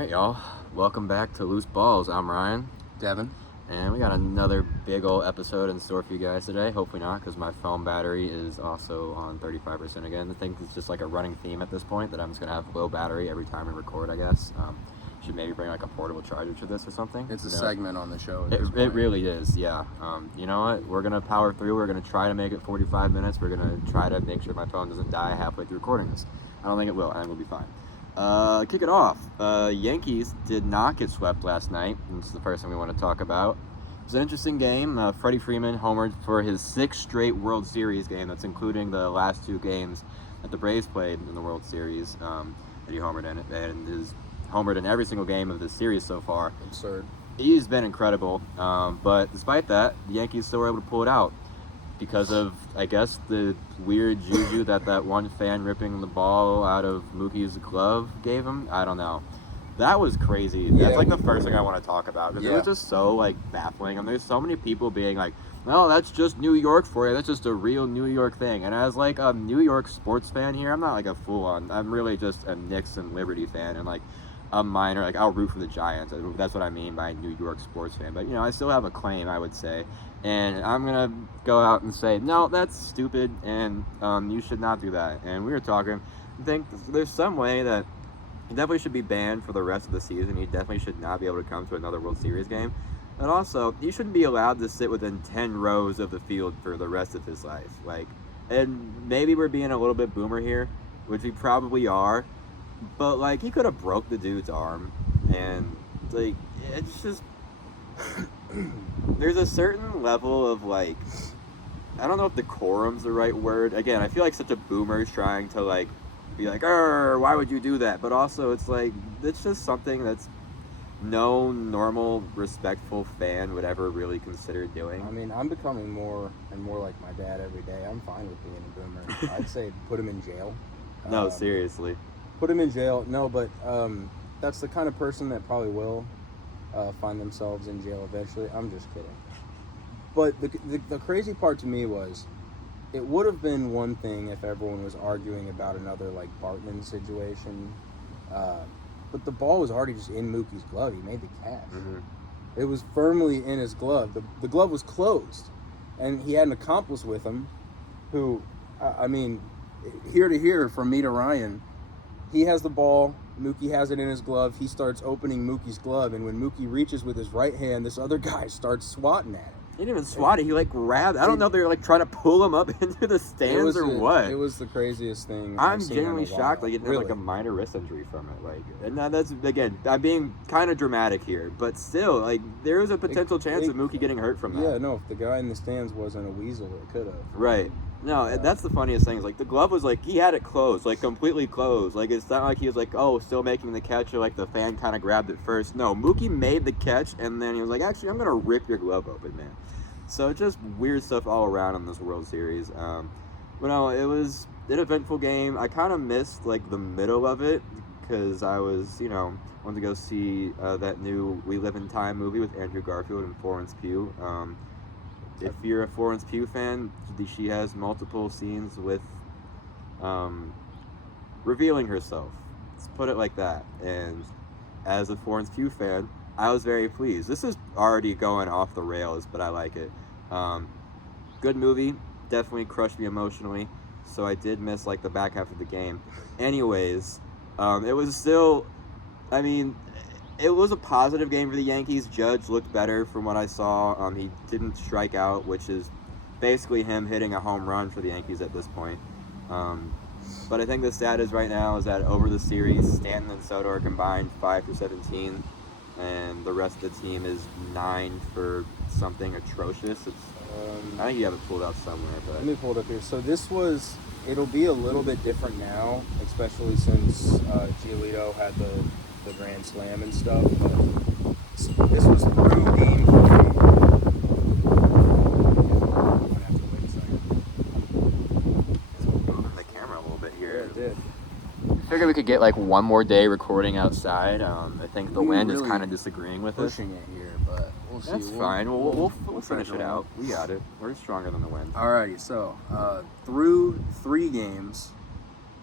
right, y'all. Welcome back to Loose Balls. I'm Ryan. Devin. And we got another big old episode in store for you guys today. Hopefully not, because my phone battery is also on 35% again. I think it's just like a running theme at this point that I'm just going to have low battery every time we record, I guess. Should maybe bring like a portable charger to this or something. It's a segment on the show. It really is, yeah. You know what? We're going to power through. We're going to try to make it 45 minutes. We're going to try to make sure my phone doesn't die halfway through recording this. I don't think it will. I think we'll be fine. Kick it off. Yankees did not get swept last night. This is the first thing we want to talk about. It was an interesting game. Freddie Freeman homered for his sixth straight World Series game. That's including the last two games that the Braves played in the World Series that he homered in. And is homered in every single game of the series so far. Absurd. He's been incredible. But despite that, the Yankees still were able to pull it out because of, I guess, the weird juju that one fan ripping the ball out of Mookie's glove gave him. I don't know. That was crazy. That's like the first thing I want to talk about because it was just so like baffling. And there's so many people being like, "No, that's just New York for you. That's just a real New York thing." And as like a New York sports fan here, I'm not like a full on. I'm really just a Knicks and Liberty fan and like a minor. Like I'll root for the Giants. That's what I mean by New York sports fan. But you know, I still have a claim, I would say. And I'm gonna go out and say, no, that's stupid, and you should not do that. And we were talking. I think there's some way that he definitely should be banned for the rest of the season. He definitely should not be able to come to another World Series game. And also, he shouldn't be allowed to sit within 10 rows of the field for the rest of his life. Like, and maybe we're being a little bit boomer here, which we probably are. But, like, he could have broke the dude's arm. And, like, it's just... There's a certain level of, like... I don't know if decorum's the right word. Again, I feel like such a boomer is trying to, like, be like, why would you do that? But also, it's like, it's just something that's no normal, respectful fan would ever really consider doing. I mean, I'm becoming more and more like my dad every day. I'm fine with being a boomer. I'd say put him in jail. No, seriously. Put him in jail. No, but that's the kind of person that probably will find themselves in jail eventually. I'm just kidding. But the crazy part to me was, it would have been one thing if everyone was arguing about another, like, Bartman situation. But the ball was already just in Mookie's glove. He made the catch. Mm-hmm. It was firmly in his glove. The glove was closed. And he had an accomplice with him who, I mean, here to here, from me to Ryan, he has the ball. Mookie has it in his glove. He starts opening Mookie's glove. And when Mookie reaches with his right hand, this other guy starts swatting at it. He didn't even swat it. He, like, grabbed. I don't know if they're, like, trying to pull him up into the stands or what. It was the craziest thing. I'm genuinely shocked. Like, he didn't have, like, a minor wrist injury from it. Like, and now that's, again, I'm being kind of dramatic here. But still, like, there is a potential chance of Mookie getting hurt from that. Yeah, no, if the guy in the stands wasn't a weasel, it could have. Right. No, that's the funniest thing. Is like the glove was like he had it closed, like completely closed. Like it's not like he was like, oh, still making the catch, or like the fan kind of grabbed it first. No, Mookie made the catch, and then he was like, actually, I'm gonna rip your glove open, man. So just weird stuff all around in this World Series. But no, it was an eventful game. I kind of missed like the middle of it because I was, wanted to go see that new We Live in Time movie with Andrew Garfield and Florence Pugh. If you're a Florence Pugh fan, she has multiple scenes with revealing herself. Let's put it like that. And as a Florence Pugh fan, I was very pleased. This is already going off the rails, but I like it. Good movie. Definitely crushed me emotionally. So I did miss like the back half of the game. Anyways, it was still, it was a positive game for the Yankees. Judge looked better from what I saw. He didn't strike out, which is basically him hitting a home run for the Yankees at this point. But I think the stat is right now is that over the series, Stanton and Soto are combined 5 for 17, and the rest of the team is 9 for something atrocious. It's I think you have it pulled up somewhere. But let me pull it up here. So it'll be a little bit different now, especially since Giolito had the Grand Slam and stuff. But this was through game 3. Moving the camera a little bit here. Yeah, it did. I figured we could get like one more day recording outside. I think the wind is kind of disagreeing with us. Pushing it here, but we'll see. That's fine. We'll finish it out. We got it. We're stronger than the wind. Alrighty, so through 3 games,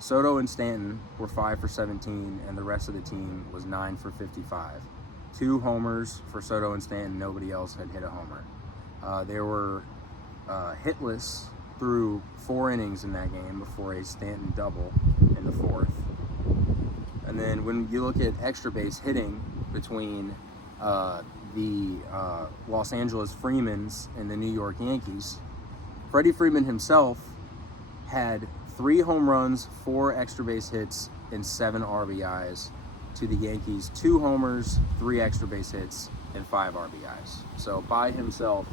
Soto and Stanton were 5 for 17, and the rest of the team was 9 for 55. 2 homers for Soto and Stanton. Nobody else had hit a homer. They were hitless through 4 innings in that game before a Stanton double in the 4th. And then when you look at extra base hitting between the Los Angeles Freemans and the New York Yankees, Freddie Freeman himself had 3 home runs, 4 extra base hits, and 7 RBIs to the Yankees' 2 homers, 3 extra base hits, and 5 RBIs. So by himself,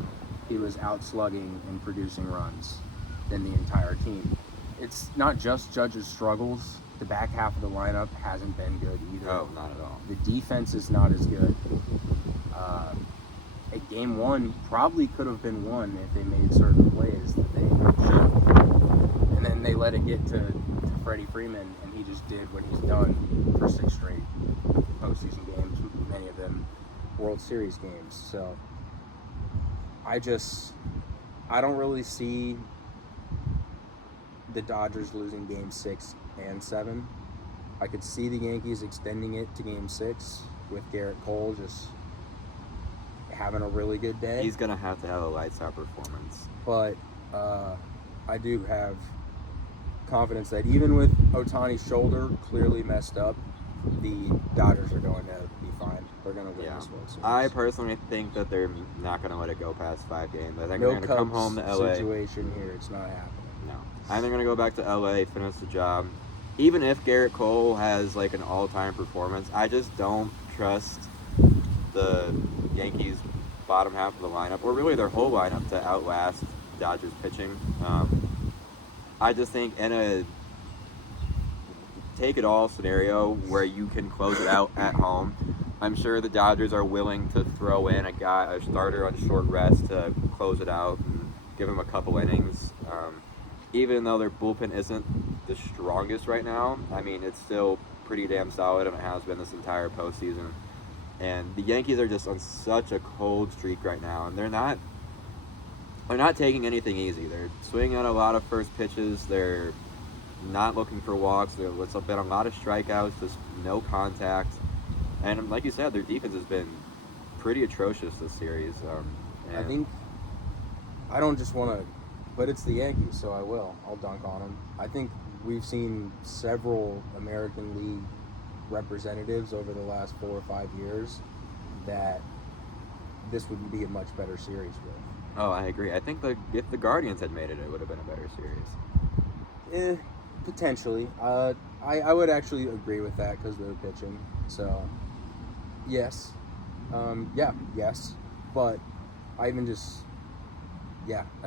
he was outslugging and producing runs than the entire team. It's not just Judge's struggles. The back half of the lineup hasn't been good either. No, not at all. The defense is not as good. At game 1 probably could have been won if they made certain plays that they should have. And then they let it get to Freddie Freeman, and he just did what he's done for 6 straight postseason games, many of them World Series games. So I don't really see the Dodgers losing game 6 and 7. I could see the Yankees extending it to game 6 with Garrett Cole just having a really good day. He's going to have a lights out performance. But I do have confidence that even with Ohtani's shoulder clearly messed up, the Dodgers are going to be fine. They're going to win this World Series. I personally think that they're not going to let it go past 5 games. I think no they're going to come home to LA. Situation here. It's not happening. No. I think they're going to go back to LA, finish the job. Even if Garrett Cole has like an all-time performance, I just don't trust the Yankees' bottom half of the lineup, or really their whole lineup, to outlast Dodgers pitching. I just think in a take-it-all scenario where you can close it out at home, I'm sure the Dodgers are willing to throw in a starter on short rest to close it out and give him a couple innings. Even though their bullpen isn't the strongest right now, I mean, it's still pretty damn solid, and it has been this entire postseason. And the Yankees are just on such a cold streak right now, and they're not taking anything easy. They're swinging at a lot of first pitches. They're not looking for walks. There's been a lot of strikeouts, just no contact. And like you said, their defense has been pretty atrocious this series. I don't just want to, but it's the Yankees, so I will. I'll dunk on them. I think we've seen several American League representatives over the last 4 or 5 years that this would be a much better series with. Oh, I agree. I think if the Guardians had made it, it would have been a better series. Potentially. I would actually agree with that because they're pitching. So, yes. Yes. But I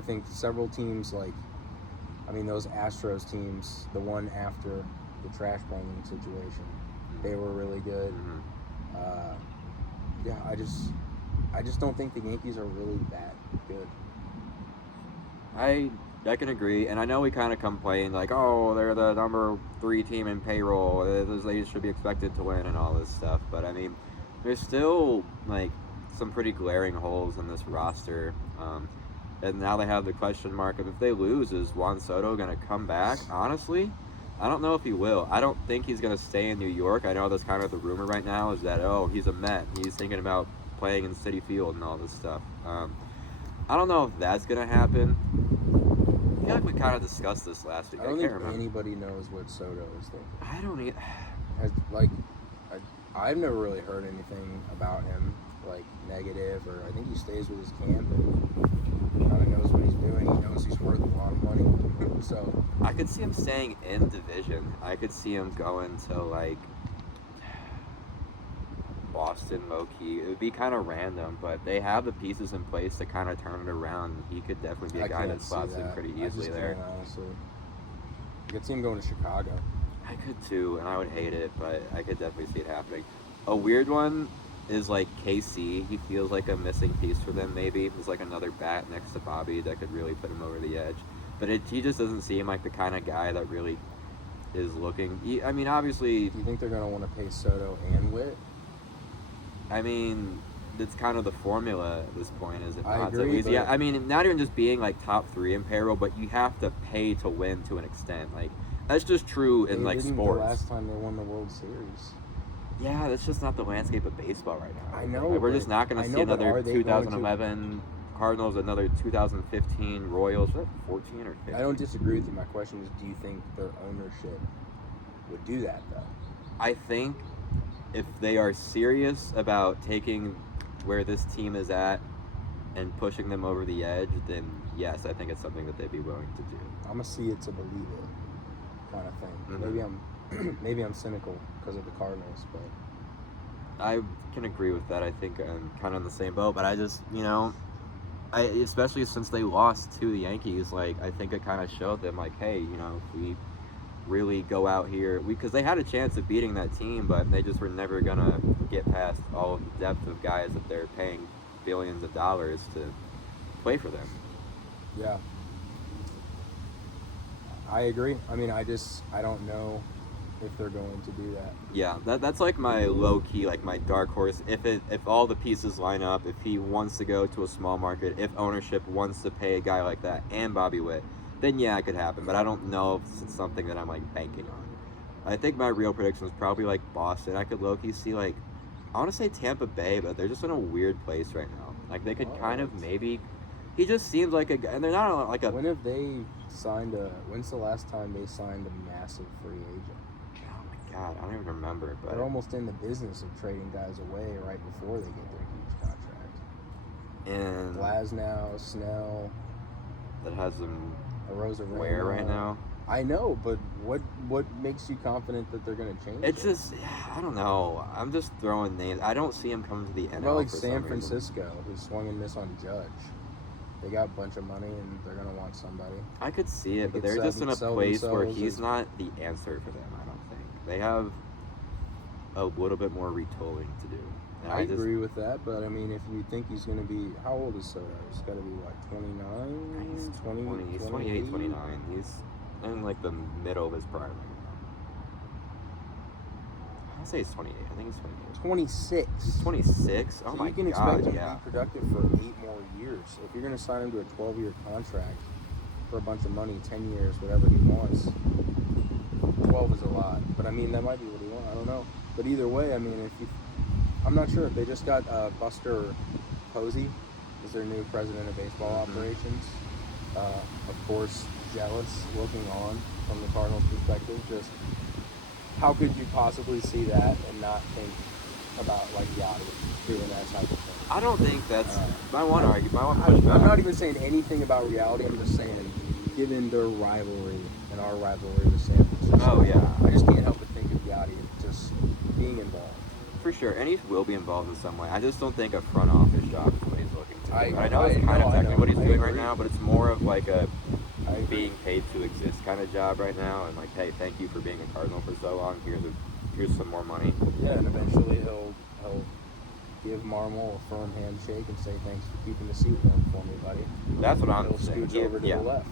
think several teams, those Astros teams, the one after the trash banging situation, they were really good. Mm-hmm. I just don't think the Yankees are really that good. I can agree, and I know we kind of complain like, oh, they're the number 3 team in payroll, they should be expected to win and all this stuff, but I mean, there's still some pretty glaring holes in this roster, and now they have the question mark of if they lose, is Juan Soto going to come back? Honestly, I don't know if he will. I don't think he's going to stay in New York. I know that's kind of the rumor right now, is that, he's a Met, he's thinking about playing in Citi Field and all this stuff. I don't know if that's going to happen. I feel like we kind of discussed this last week. I don't think anybody knows what Soto is thinking. I don't either. I've never really heard anything about him, negative, or I think he stays with his camp and kind of knows what he's doing. He knows he's worth a lot of money. So I could see him staying in division. I could see him going to, Boston, low-key. It would be kind of random, but they have the pieces in place to kind of turn it around. He could definitely be a guy that slots in pretty easily there. Honestly, I could see him going to Chicago. I could too, and I would hate it, but I could definitely see it happening. A weird one is KC. He feels like a missing piece for them. Maybe it's another bat next to Bobby that could really put him over the edge. But he just doesn't seem like the kind of guy that really is looking. Obviously. Do you think they're going to want to pay Soto and Witt? It's kind of the formula at this point, is it not? I agree, not even just being top 3 in payroll, but you have to pay to win to an extent. That's just true in They like didn't sports. The last time they won the World Series. Yeah, that's just not the landscape of baseball right now. I know, Like, we're but- just not going I to see know, but another are they going to- 2011 Cardinals, another 2015 Royals. Is that 14 or 15? I don't disagree with you. My question is, do you think their ownership would do that though? I think if they are serious about taking where this team is at and pushing them over the edge, then yes, I think it's something that they'd be willing to do. I'm gonna see it to believe it, kind of thing. Mhm. Maybe I'm cynical because of the Cardinals, but I can agree with that. I think I'm kind of in the same boat, but I just, especially since they lost to the Yankees, like, I think it kind of showed them, like, hey, if we really go out here, because they had a chance of beating that team, but they just were never going to get past all of the depth of guys that they're paying billions of dollars to play for them. yeah, I agree. I mean, I don't know if they're going to do that. Yeah, that's like my low key, like my dark horse. If all the pieces line up, if he wants to go to a small market, if ownership wants to pay a guy like that and Bobby Witt, then yeah, it could happen. But I don't know if it's something that I'm like banking on. I think my real prediction is probably like Boston. I could low key see like, I want to say Tampa Bay, but they're just in a weird place right now. Like they could kind of maybe. He just seems like a guy, and they're not like a. When have they signed when's the last time they signed a massive free agent? God, I don't even remember, but They're almost in the business of trading guys away right before they get their huge contract. and Glasnow, Snell, that has them Arozarena. where right now. I know, but what makes you confident that they're going to change It's it? just, I don't know. I'm just throwing names. I don't see him coming to the NL. Well, like for San some reason. Francisco, who swung and missed on Judge. They got a bunch of money, and they're going to want somebody. I could see it, They but could they're just in a sell place where themselves he's as- not the answer for them. I don't think they have a little bit more retooling to do. And I just, agree with that, but I mean, if you think he's going to be, how old is Soto? He's got to be what, 29? He's 20, he's 28, 29. He's in like the middle of his prime right now. I'll say he's 28. I think he's 28. 26. He's 26. Oh So my you can god! expect him Yeah. to be productive for 8 more years. If you're going to sign him to a 12-year contract for a bunch of money, 10 years, whatever he wants, 12 is a lot. But I mean, that might be what he wants. I don't know. But either way, I mean, I'm not sure. They just got Buster Posey as their new president of baseball operations. Of course, jealous looking on from the Cardinals' perspective. Just how could you possibly see that and not think about like Yachty doing that type of thing? I don't think that's my one argument. My one I'm pushback. not even saying anything about reality. I'm just saying, given their rivalry and our rivalry with San Francisco, Oh, yeah. I just can't help but think of Yachty just being involved. For sure, and he will be involved in some way. I just don't think a front office job is what he's looking to do. I know it's kind of technically what he's I doing right agree. now, but it's more of like a I agree. being paid to exist kind of job right now. And like, hey, thank you for being a Cardinal for so long. Here's some more money. Yeah, and eventually he'll give Marmol a firm handshake and say thanks for keeping the seat warm for me, buddy. That's what I'm He'll saying. scooch over to Yeah. the left.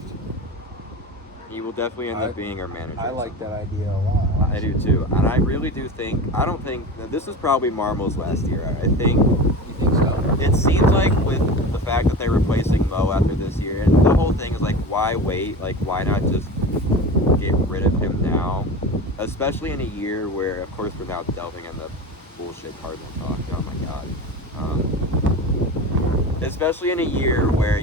He will definitely end up being our manager. I at like some that point. idea a lot. I do too, and I really do think. I don't think this is probably Marmol's last year. I think You think so? it seems like with the fact that they're replacing Mo after this year, and the whole thing is like, why wait? Like, why not just get rid of him now? Especially in a year where, of course, we're now delving in the bullshit Cardinal talk. Oh my god. Especially in a year where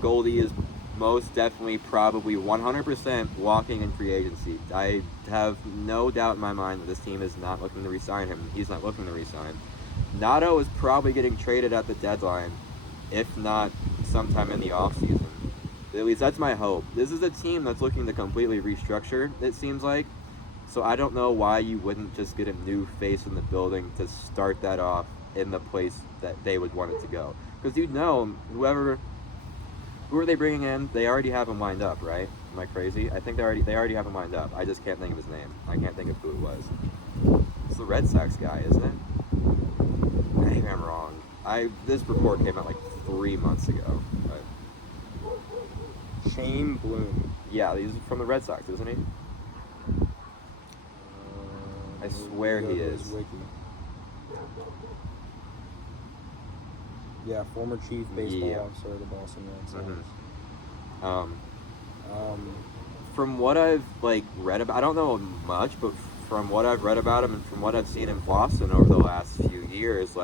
Goldie is most definitely probably 100% walking in free agency. I have no doubt in my mind that this team is not looking to re-sign him. He's not looking to re-sign. Nato is probably getting traded at the deadline, if not sometime in the offseason. At least that's my hope. This is a team that's looking to completely restructure, it seems like. So I don't know why you wouldn't just get a new face in the building to start that off in the place that they would want it to go. Because who are they bringing in? They already have him lined up, right? Am I crazy? I think they already have him lined up. I just can't think of his name. I can't think of who it was. It's the Red Sox guy, isn't it? Maybe I'm wrong. This report came out like 3 months ago. But Shane Bloom. yeah, he's from the Red Sox, isn't he? I swear he Go to his is. wiki. Yeah, former chief baseball Yeah. officer of the Boston Red Sox. Mhm. from what I've read about, I don't know much, but from what I've read about him and from what I've seen in Boston over the last few years,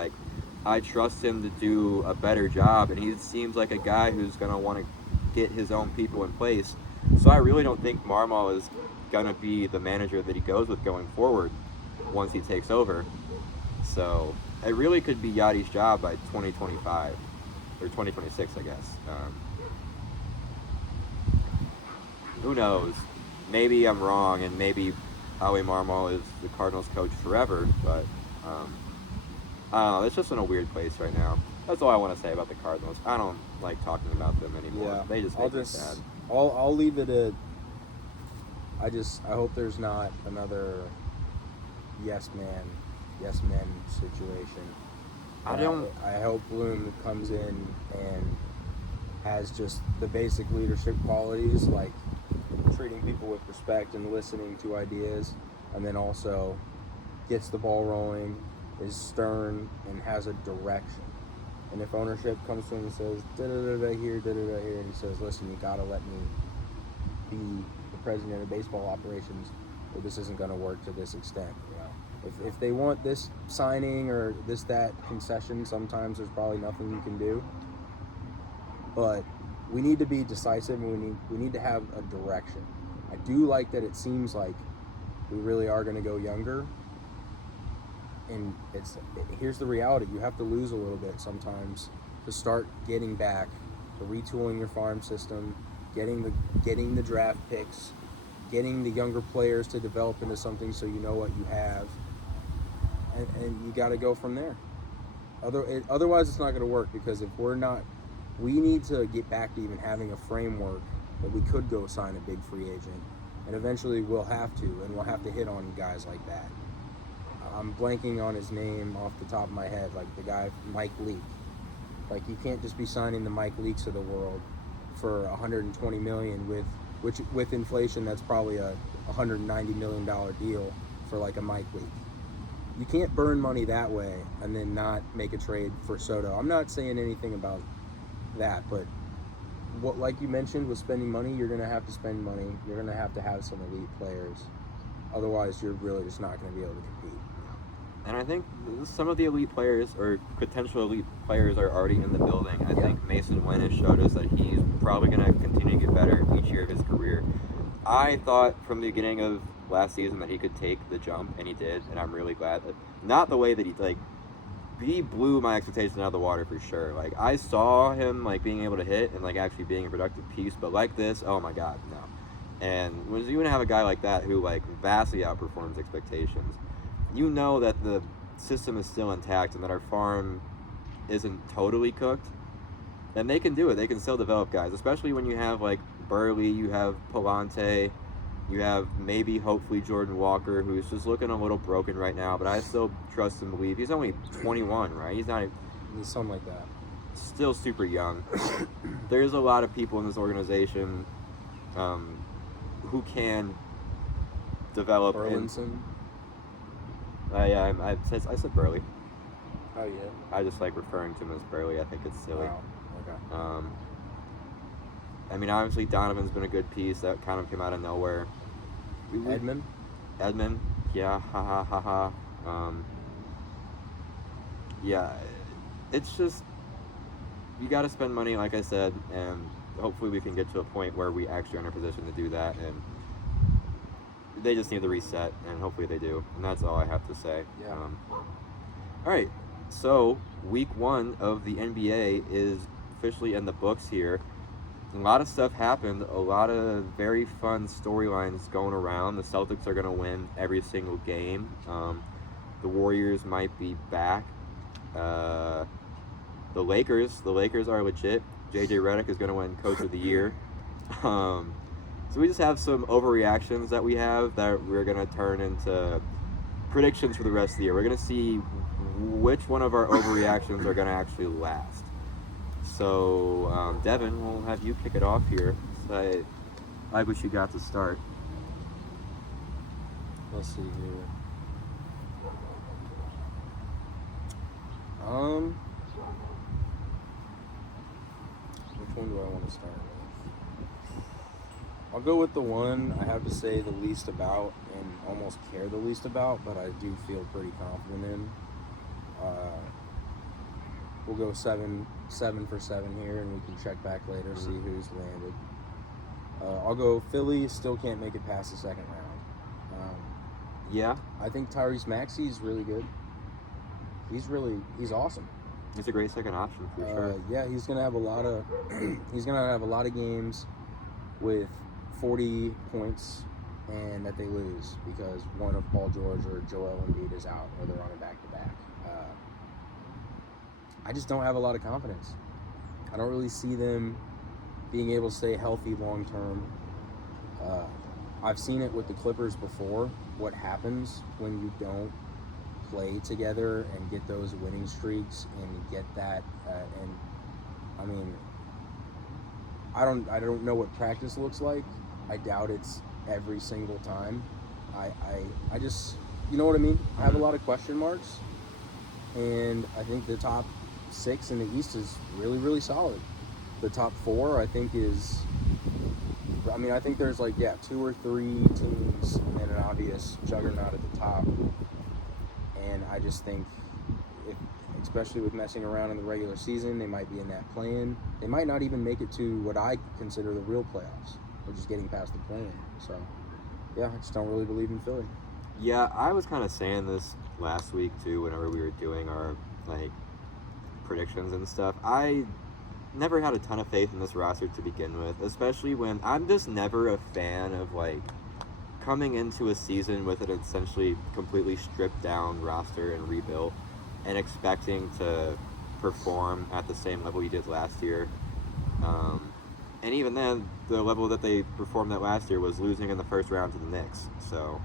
I trust him to do a better job, and he seems like a guy who's gonna want to get his own people in place. So I really don't think Marmol is gonna be the manager that he goes with going forward once he takes over. So it really could be Yadi's job by 2025 or 2026, I guess. Who knows? Maybe I'm wrong, and maybe Howie Marmol is the Cardinals coach forever, but I don't know. It's just in a weird place right now. That's all I want to say about the Cardinals. I don't like talking about them anymore. Yeah, They just make me sad. I'll leave it at. I hope there's not another yes men situation. I hope Bloom comes in and has just the basic leadership qualities, like treating people with respect and listening to ideas, and then also gets the ball rolling, is stern, and has a direction. And if ownership comes to him and says, da-da-da-da here, da-da-da here, and he says, listen, you got to let me be the president of baseball operations, or this isn't going to work to this extent. If they want this signing or that concession, sometimes there's probably nothing you can do. But we need to be decisive, and we need to have a direction. I do like that it seems like we really are going to go younger. And here's the reality: you have to lose a little bit sometimes to start getting back, to retooling your farm system, getting the draft picks, getting the younger players to develop into something so you know what you have, and you got to go from there. Otherwise, it's not going to work, because if we're not, we need to get back to even having a framework that we could go sign a big free agent, and eventually we'll have to, and we'll have to hit on guys like that. I'm blanking on his name off the top of my head, like the guy Mike Leake. Like, you can't just be signing the Mike Leakes of the world for $120 million with inflation. That's probably a $190 million deal for like a Mike Leake. You can't burn money that way and then not make a trade for Soto. I'm not saying anything about that, but what, like you mentioned, with spending money, you're going to have to spend money. You're going to have some elite players. Otherwise, you're really just not going to be able to compete. And I think some of the elite players, or potential elite players, are already in the building. I think Mason Wynn has showed us that he's probably going to continue to get better each year of his career. I thought from the beginning of last season that he could take the jump, and he did, and I'm really glad. That, not the way that he blew my expectations out of the water for sure. I saw him being able to hit and actually being a productive piece, but like this, oh my God, no. And when you're going to have a guy like that who vastly outperforms expectations, you know that the system is still intact and that our farm isn't totally cooked, and they can do it. They can still develop guys, especially when you have Burley, you have Palante, you have maybe hopefully Jordan Walker, who's just looking a little broken right now, but I still trust him to leave. He's only 21, right? He's something like that. Still super young. There's a lot of people in this organization who can develop. Burlinson. Yeah, I said Burley. Oh yeah. I just like referring to him as Burley. I think it's silly. Wow. Okay. I mean, obviously Donovan's been a good piece. That kind of came out of nowhere. Edmund, yeah, ha ha ha ha. Yeah, it's just, you got to spend money, like I said, and hopefully we can get to a point where we actually are in a position to do that, and they just need to reset, and hopefully they do, and that's all I have to say. Yeah. All right, so week 1 of the NBA is officially in the books here. A lot of stuff happened, a lot of very fun storylines going around. The Celtics are going to win every single game. The Warriors might be back. The Lakers are legit. JJ Redick is going to win Coach of the Year. So we just have some overreactions that we have that we're going to turn into predictions for the rest of the year. We're going to see which one of our overreactions are going to actually last. So, Devin, we'll have you kick it off here. So I wish you got to start. Let's see here. Which one do I want to start with? I'll go with the one I have to say the least about and almost care the least about, but I do feel pretty confident in. We'll go seven for 7 here, and we can check back later, see who's landed. I'll go Philly. Still can't make it past the second round. Yeah, I think Tyrese Maxey is really good. He's awesome. it's a great second option for sure. Yeah, he's gonna have a lot of games with 40 points and that they lose because one of Paul George or Joel Embiid is out or they're on a back-to-back. I just don't have a lot of confidence. I don't really see them being able to stay healthy long term. I've seen it with the Clippers before, what happens when you don't play together and get those winning streaks and get that and I mean I don't know what practice looks like. I doubt it's every single time. I just, you know what I mean? I have a lot of question marks, and I think the top 6 in the East is really, really solid. The top 4 I think I think there's 2 or 3 teams and an obvious juggernaut at the top. And I just think, especially with messing around in the regular season, they might be in that play-in. They might not even make it to what I consider the real playoffs, which is getting past the play-in. So, yeah, I just don't really believe in Philly. Yeah, I was kind of saying this last week too. Whenever we were doing our predictions and stuff, I never had a ton of faith in this roster to begin with, especially when I'm just never a fan of coming into a season with an essentially completely stripped down roster and rebuilt and expecting to perform at the same level you did last year. And even then, the level that they performed at last year was losing in the first round to the Knicks. So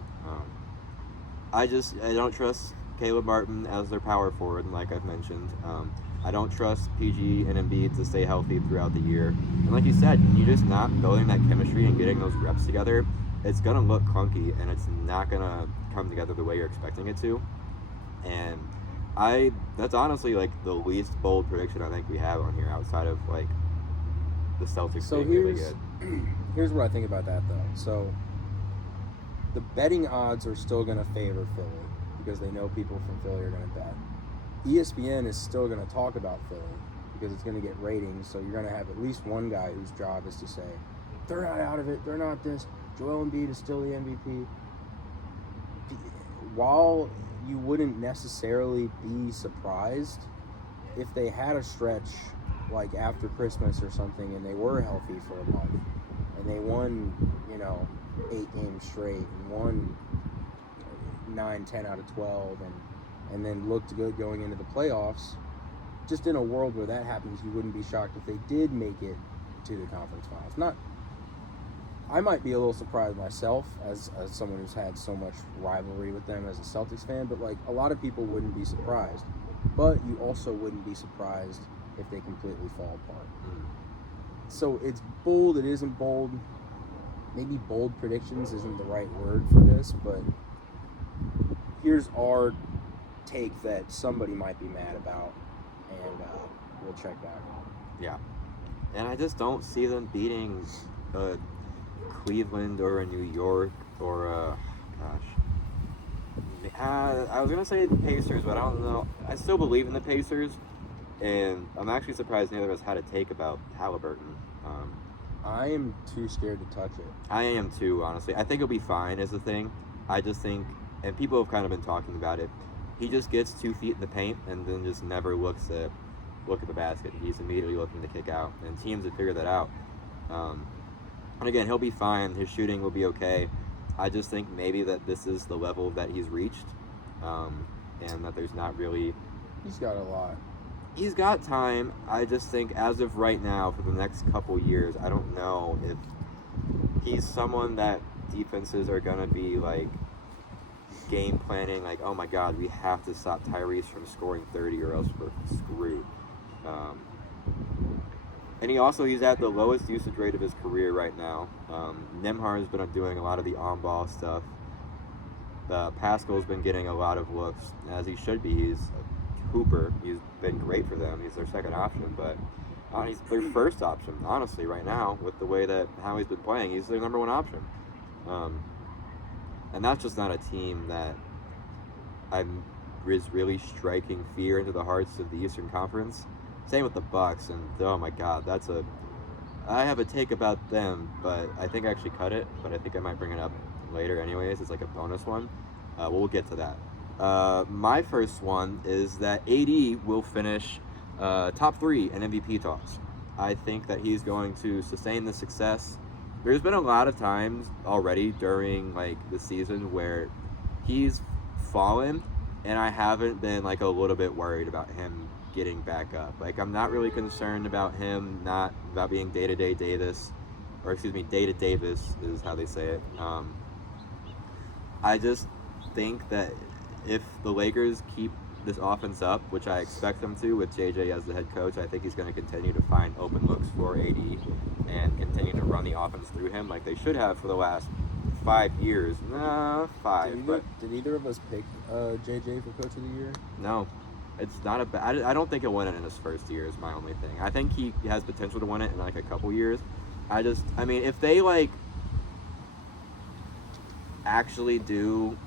I don't trust Caleb Martin as their power forward, like I've mentioned. I don't trust PG and Embiid to stay healthy throughout the year. And like you said, you're just not building that chemistry and getting those reps together. It's going to look clunky, and it's not going to come together the way you're expecting it to. And that's honestly the least bold prediction I think we have on here outside of the Celtics being really good. Here's what I think about that though. So the betting odds are still going to favor Philly because they know people from Philly are going to bet. ESPN is still going to talk about Philly because it's going to get ratings. So you're going to have at least one guy whose job is to say, they're not out of it, they're not this. Joel Embiid is still the MVP. While you wouldn't necessarily be surprised if they had a stretch after Christmas or something and they were healthy for a month and they won 8 games straight and won 9-10 out of 12 and then looked good going into the playoffs. Just in a world where that happens, you wouldn't be shocked if they did make it to the conference finals. I might be a little surprised myself as someone who's had so much rivalry with them as a Celtics fan, but a lot of people wouldn't be surprised. But you also wouldn't be surprised if they completely fall apart. So it's bold, it isn't bold. Maybe bold predictions isn't the right word for this, but here's our take that somebody might be mad about, and we'll check back. Yeah. And I just don't see them beating Cleveland or a New York or I was gonna say the Pacers, but I don't know. I still believe in the Pacers, and I'm actually surprised neither of us had a take about Halliburton. I am too scared to touch it. I am too, honestly. I think he'll be fine is the thing. I just think, and people have kind of been talking about it, he just gets 2 feet in the paint and then just never looks at the basket. He's immediately looking to kick out, and teams have figured that out. And again, he'll be fine. His shooting will be okay. I just think maybe that this is the level that he's reached, and that there's not really... He's got a lot. He's got time. I just think as of right now, for the next couple years, I don't know if he's someone that defenses are going to be game planning, oh my God, we have to stop Tyrese from scoring 30 or else we're screwed. And he's at the lowest usage rate of his career right now. Nembhard has been doing a lot of the on-ball stuff. Pascal's been getting a lot of looks, as he should be. He's a hooper. He's been great for them. He's their second option, but He's their first option, honestly, right now, with the way that how he's been playing. He's their number one option. And that's just not a team that is really striking fear into the hearts of the Eastern Conference. Same with the Bucks, and oh my God, I have a take about them, but I think I actually cut it, but I think I might bring it up later anyways. It's like a bonus one. We'll get to that. My first one is that AD will finish top 3 in MVP talks. I think that he's going to sustain the success. There's been a lot of times already during like the season where he's fallen, and I haven't been like a little bit worried about him getting back up. Like, I'm not really concerned about him not about being day-to-day Davis, or excuse me, day-to Davis is how they say it. I just think that if the Lakers keep this offense up, which I expect them to with JJ as the head coach, I think he's going to continue to find open looks for AD and continue to run the offense through him like they should have for the last 5 years. Did either of us pick JJ for Coach of the Year? No. It's not a bad. I don't think he'll win it in his first year. Is my only thing. I think he has potential to win it in like a couple years. I mean, if they like actually do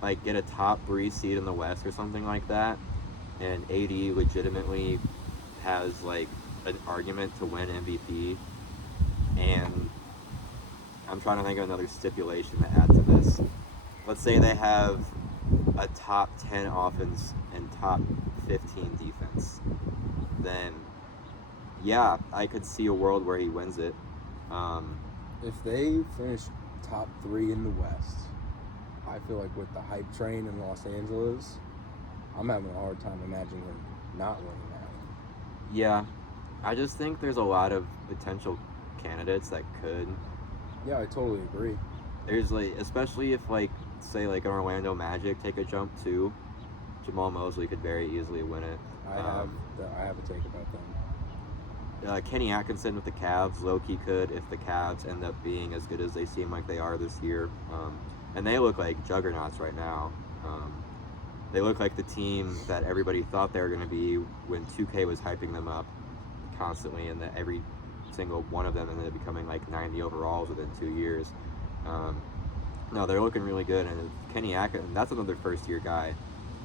like get a top 3 seed in the West or something like that, and AD legitimately has like an argument to win MVP, and I'm trying to think of another stipulation to add to this. Let's say they have a top 10 offense and top 15 defense, then yeah, I could see a world where he wins it. If they finish top 3 in the West, I feel like with the hype train in Los Angeles, I'm having a hard time imagining him not winning that one. Yeah, I just think there's a lot of potential candidates that could. Yeah, I totally agree. There's like, especially if like, say like an Orlando Magic take a jump too, Jamal Mosley could very easily win it. I have a take about them. Kenny Atkinson with the Cavs, low-key could if the Cavs end up being as good as they seem like they are this year. And they look like juggernauts right now. They look like the team that everybody thought they were going to be when 2K was hyping them up constantly, and that every single one of them ended up becoming like 90 overalls within 2 years. No, they're looking really good, and Kenny Atkinson, that's another first-year guy.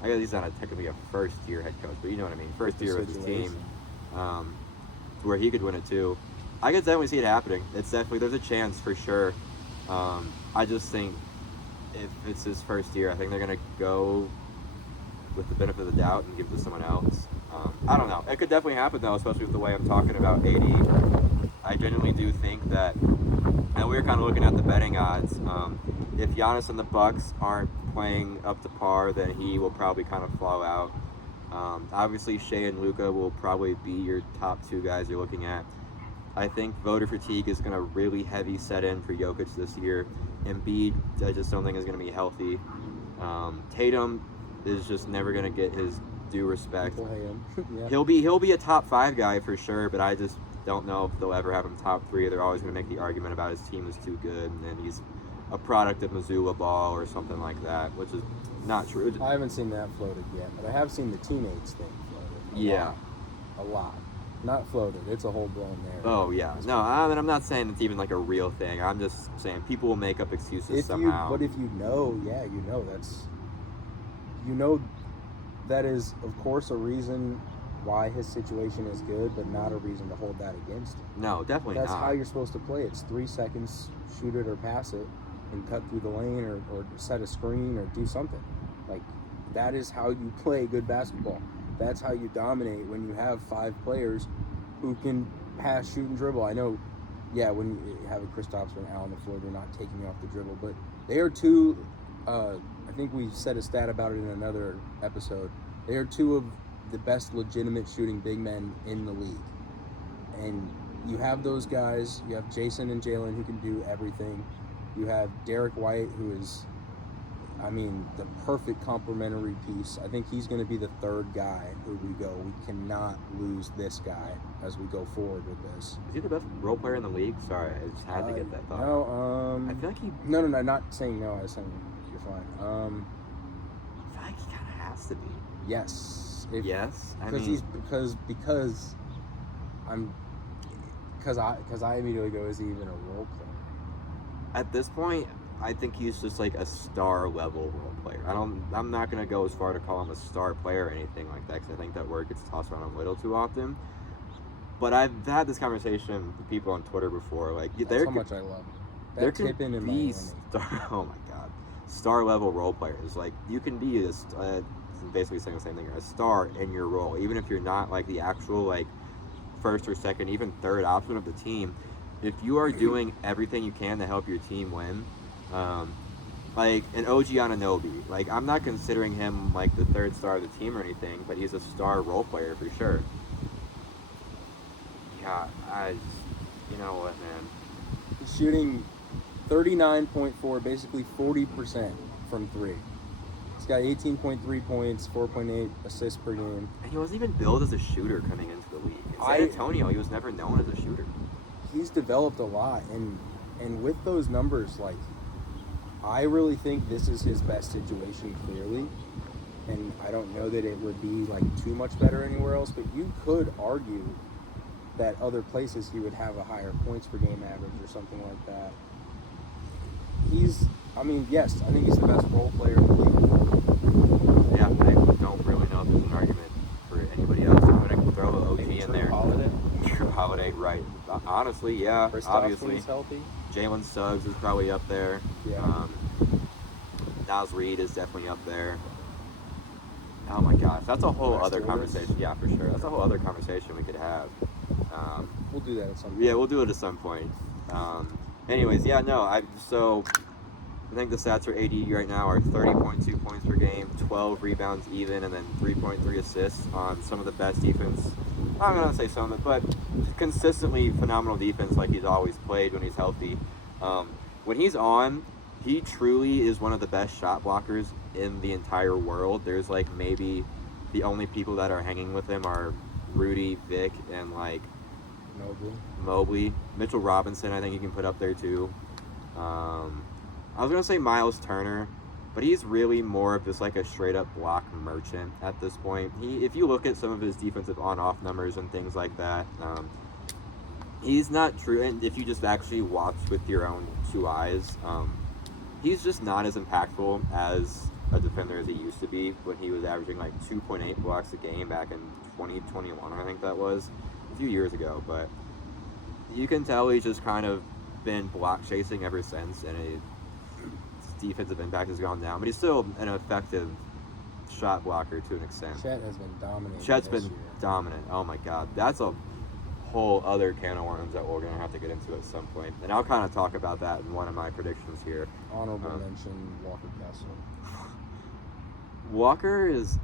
I guess he's not technically a first-year head coach, but you know what I mean. First year with his team, where he could win it too. I could definitely see it happening. It's definitely, there's a chance for sure. I just think if it's his first year, I think they're gonna go with the benefit of the doubt and give it to someone else. I don't know. It could definitely happen though, especially with the way I'm talking about AD. I genuinely do think that, and we were kind of looking at the betting odds. If Giannis and the Bucks aren't playing up to par, then he will probably kind of fall out. Obviously, Shea and Luka will probably be your top 2 guys you're looking at. I think voter fatigue is going to really heavy set in for Jokic this year. Embiid, I just don't think is going to be healthy. Tatum is just never going to get his due respect. Yeah. He'll be a top 5 guy for sure, but I just don't know if they'll ever have him top 3. They're always going to make the argument about his team is too good, and then he's a product of Missoula ball or something like that, which is not true. I haven't seen that floated yet, but I have seen the teammates thing floated. A lot. Not floated. It's a whole blown narrative. Oh, yeah. No, I'm not saying it's even like a real thing. I'm just saying people will make up excuses somehow. But if you know, that is, of course, a reason why his situation is good, but not a reason to hold that against him. No, definitely not. That's how you're supposed to play. It's 3 seconds, shoot it or pass it, and cut through the lane or set a screen or do something. Like, that is how you play good basketball. That's how you dominate when you have 5 players who can pass, shoot, and dribble. I know, when you have a Kristaps and Al on the floor, they're not taking you off the dribble, but they are 2, I think we said a stat about it in another episode, they are 2 of the best legitimate shooting big men in the league. And you have those guys, you have Jason and Jalen who can do everything. You have Derek White, who is, the perfect complementary piece. I think he's going to be the 3rd guy who we cannot lose this guy as we go forward with this. Is he the best role player in the league? Sorry, I just had to get that thought. No, I feel like he... No, not saying no. I was saying you're fine. I feel like he kind of has to be. Yes. Yes? Because because I immediately go, is he even a role player? At this point, I think he's just like a star level role player. I'm not gonna go as far to call him a star player or anything like that, because I think that word gets tossed around a little too often. But I've had this conversation with people on Twitter before. Like, That's how much I love him. There That can Tippin in be Miami. oh my god, star level role players. Like, you can be basically saying the same thing, a star in your role, even if you're not like the actual like first or second, even third option of the team. If you are doing everything you can to help your team win, like an OG Anunoby, like I'm not considering him like the third star of the team or anything, but he's a star role player for sure. Yeah, you know what, man. He's shooting 39.4, basically 40% from three. He's got 18.3 points, 4.8 assists per game. And he wasn't even billed as a shooter coming into the league. In San Antonio, he was never known as a shooter. He's developed a lot, and with those numbers, like, I really think this is his best situation, clearly. And I don't know that it would be like too much better anywhere else, but you could argue that other places he would have a higher points per game average or something like that. Yes, I think he's the best role player in the league. Yeah, I don't really know if there's an argument for anybody else. I'm going to throw an OG in there. Drew Holiday, right. Honestly, yeah, obviously. Healthy. Jalen Suggs is probably up there. Yeah. Nas Reed is definitely up there. Oh my gosh, that's a whole other conversation. Yeah, for sure. That's a whole other conversation we could have. We'll do that at some point. Yeah, we'll do it at some point. Anyways, yeah, no, I think the stats for AD right now are 30.2 points per game, 12 rebounds even, and then 3.3 assists on some of the best defense. I'm going to say some of it, but consistently phenomenal defense like he's always played when he's healthy. When he's on, he truly is one of the best shot blockers in the entire world. There's like maybe the only people that are hanging with him are Rudy, Vic, and like Mobley. Mitchell Robinson, I think you can put up there too. I was gonna say Miles Turner, but he's really more of just like a straight up block merchant at this point. If you look at some of his defensive on-off numbers and things like that, he's not true. And if you just actually watch with your own two eyes, he's just not as impactful as a defender as he used to be when he was averaging like 2.8 blocks a game back in 2021, I think that was a few years ago. But you can tell he's just kind of been block chasing ever since, and his defensive impact has gone down. But he's still an effective shot blocker to an extent. Chet has been dominant. Chet's been dominant. Oh my God, that's a whole other can of worms that we're gonna have to get into at some point, and I'll kind of talk about that in one of my predictions here. Honorable mention, Walker Kessler. Walker is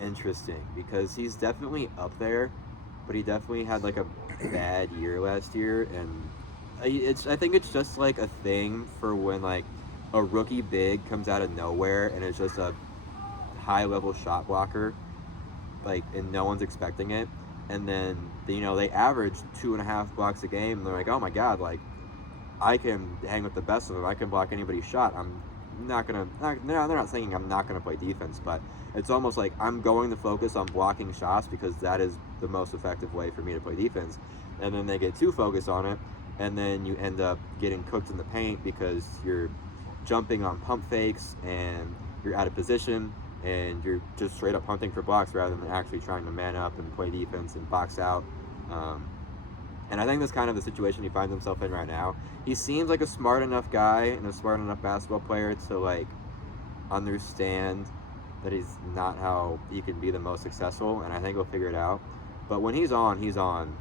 interesting because he's definitely up there, but he definitely had like a bad year last year, and I think it's just like a thing for when like a rookie big comes out of nowhere and it's just a high level shot blocker, like, and no one's expecting it, and then they average 2.5 blocks a game, and they're like, oh my God, like I can hang with the best of them, I can block anybody's shot. They're not saying I'm not gonna play defense, but it's almost like I'm going to focus on blocking shots because that is the most effective way for me to play defense. And then they get too focused on it, and then you end up getting cooked in the paint because you're jumping on pump fakes and you're out of position and you're just straight up hunting for blocks rather than actually trying to man up and play defense and box out. And I think that's kind of the situation he finds himself in right now. He seems like a smart enough guy and a smart enough basketball player to like understand that he's not how he can be the most successful, and I think he'll figure it out. But when he's on, he's on.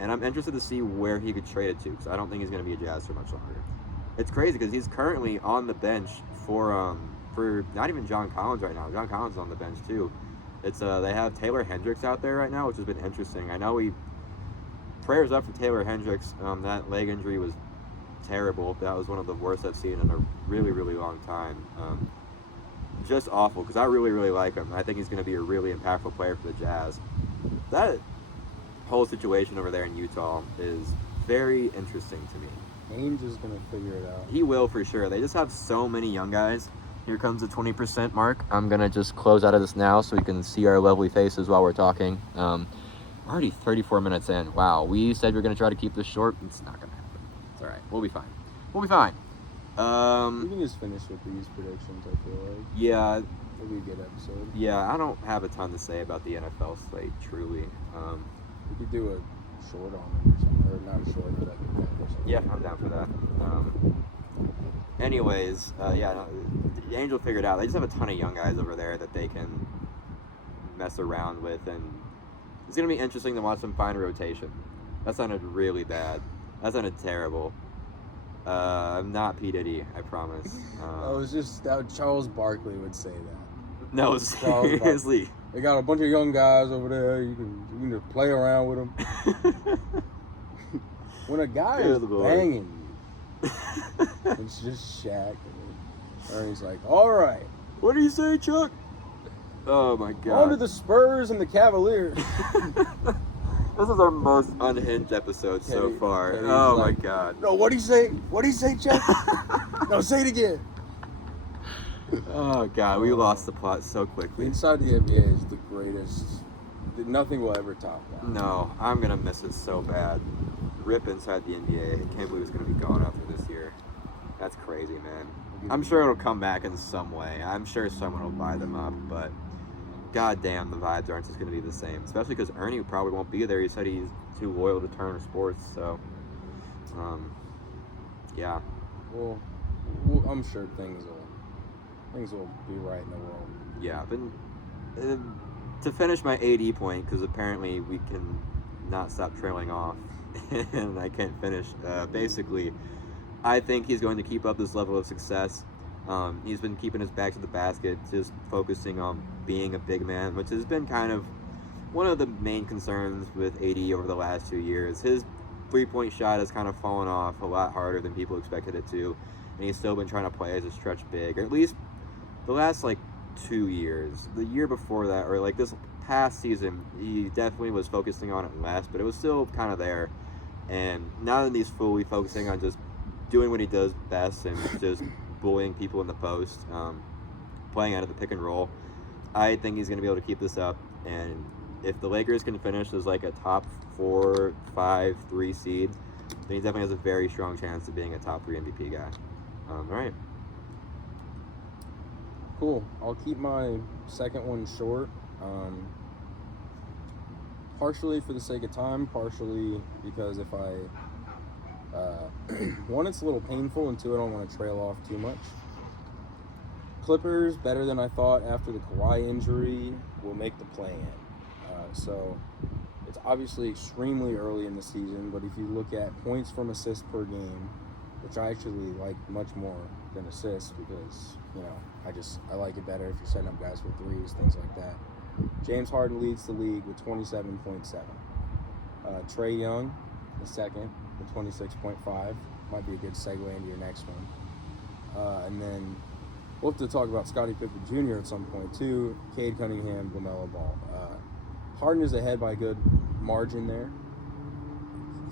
And I'm interested to see where he could trade it to, because I don't think he's going to be a Jazz for much longer. It's crazy because he's currently on the bench for not even John Collins right now. John Collins is on the bench too. It's they have Taylor Hendricks out there right now, which has been interesting. I know prayers up for Taylor Hendricks. That leg injury was terrible. That was one of the worst I've seen in a really, really long time. Just awful, because I really, really like him. I think he's going to be a really impactful player for the Jazz. That whole situation over there in Utah is very interesting to me. Ainge is going to figure it out. He will for sure. They just have so many young guys. Here comes the 20% mark. I'm going to just close out of this now so we can see our lovely faces while we're talking. Already 34 minutes in. Wow, we said we are going to try to keep this short. It's not going to happen. It's all right. We'll be fine. We'll be fine. We can just finish with these predictions, I feel like. Yeah. It'll be a good episode. Yeah, I don't have a ton to say about the NFL slate, truly. We could do a short on it or something. Or not a short, but like a pen or something. Yeah, I'm down for that. Anyways, the Angel figured out. They just have a ton of young guys over there that they can mess around with, and it's going to be interesting to watch them find a rotation. That sounded really bad. That sounded terrible. I'm not P. Diddy, I promise. I was just that Charles Barkley would say that. No, Charles seriously. They got a bunch of young guys over there. You can just play around with them. When a guy is banging you, it's just Shaq. And Ernie's like, all right. What do you say, Chuck? Oh, my God. On to the Spurs and the Cavaliers. This is our most unhinged episode so far. Teddy's Oh, like, my God. No, what'd he say? What'd he say, Chuck? No, say it again. Oh, God. We lost the plot so quickly. Inside the NBA is the greatest. Nothing will ever top that. No, I'm going to miss it so bad. Rip Inside the NBA. I can't believe it's going to be gone after this year. That's crazy, man. I'm sure it'll come back in some way. I'm sure someone will buy them up, but goddamn, the vibes aren't just going to be the same. Especially because Ernie probably won't be there. He said he's too loyal to Turner Sports, so yeah. Well, I'm sure things will be right in the world. Yeah, but to finish my AD point, because apparently we can not stop trailing off, and I can't finish. Basically, I think he's going to keep up this level of success. He's been keeping his back to the basket, just focusing on being a big man, which has been kind of one of the main concerns with AD over the last 2 years. His three-point shot has kind of fallen off a lot harder than people expected it to, and he's still been trying to play as a stretch big, or at least the last 2 years. The year before that, or this past season, he definitely was focusing on it less, but it was still kind of there. And now that he's fully focusing on just doing what he does best and just bullying people in the post, playing out of the pick and roll, I think he's going to be able to keep this up. And if the Lakers can finish as a top 4, 5, 3 seed, then he definitely has a very strong chance of being a top 3 MVP guy. All right. Cool. I'll keep my second one short. Partially for the sake of time, partially because if I one, it's a little painful, and two, I don't want to trail off too much. Clippers, better than I thought after the Kawhi injury, will make the play-in. So it's obviously extremely early in the season, but if you look at points from assists per game, which I actually like much more than assists because, I like it better if you're setting up guys for threes, things like that. James Harden leads the league with 27.7. Trae Young is second with 26.5. Might be a good segue into your next one. And then we'll have to talk about Scottie Pippen Jr. at some point too. Cade Cunningham, LaMelo Ball. Harden is ahead by a good margin there.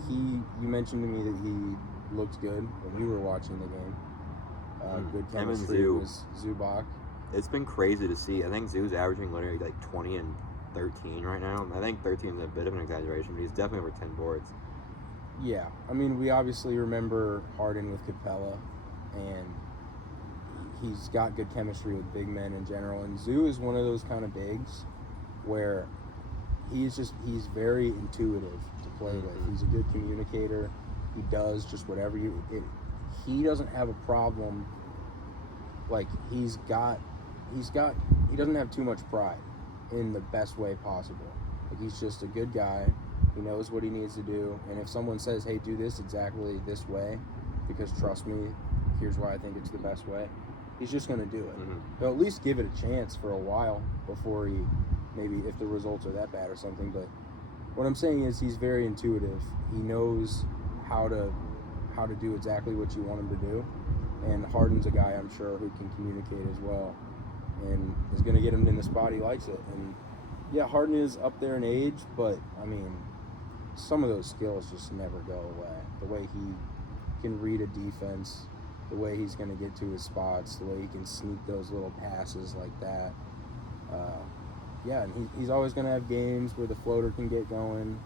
You mentioned to me that he looked good when you were watching the game. Good chemistry with Zubac. It's been crazy to see. I think Zoo's averaging literally 20 and 13 right now. I think 13 is a bit of an exaggeration, but he's definitely over 10 boards. Yeah, we obviously remember Harden with Capella, and he's got good chemistry with big men in general. And Zoo is one of those kind of bigs where he's very intuitive to play with. He's a good communicator. He does just whatever he doesn't have a problem. He doesn't have too much pride in the best way possible. He's just a good guy. He knows what he needs to do. And if someone says, hey, do this exactly this way, because trust me, here's why I think it's the best way, he's just going to do it. Mm-hmm. He'll at least give it a chance for a while before he, maybe if the results are that bad or something. But what I'm saying is he's very intuitive. He knows how to do exactly what you want him to do. And Harden's a guy, I'm sure, who can communicate as well and is going to get him in the spot he likes it. And, yeah, Harden is up there in age, but, some of those skills just never go away. The way he can read a defense, the way he's going to get to his spots, the way he can sneak those little passes like that. yeah, and he's always going to have games where the floater can get going.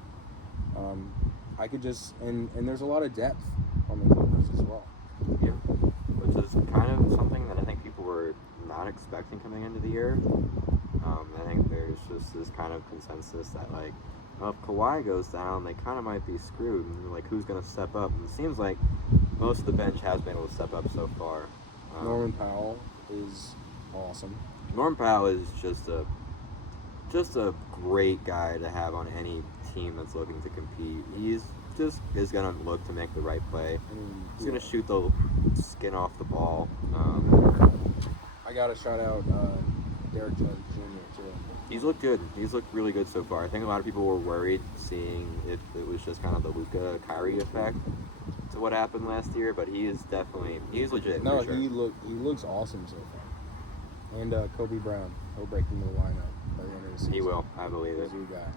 I could just and there's a lot of depth on the Clippers as well. Yeah, which is kind of something that I think people were not expecting coming into the year. I think there's just this kind of consensus that, like, well, if Kawhi goes down, they kind of might be screwed. And, like, who's going to step up? And it seems like most of the bench has been able to step up so far. Norman Powell is awesome. Norman Powell is just a great guy to have on any team that's looking to compete. He's just is going to look to make the right play. He's going to shoot the skin off the ball. I got to shout out Derek Jones Jr. too. He's looked good. He's looked really good so far. I think a lot of people were worried seeing if it was just kind of the Luka Kyrie effect to what happened last year, but he's legit. No, for sure. he looks awesome so far. And Kobe Brown, he'll break into the lineup by the end of the season. He will, I believe it. He's your guy.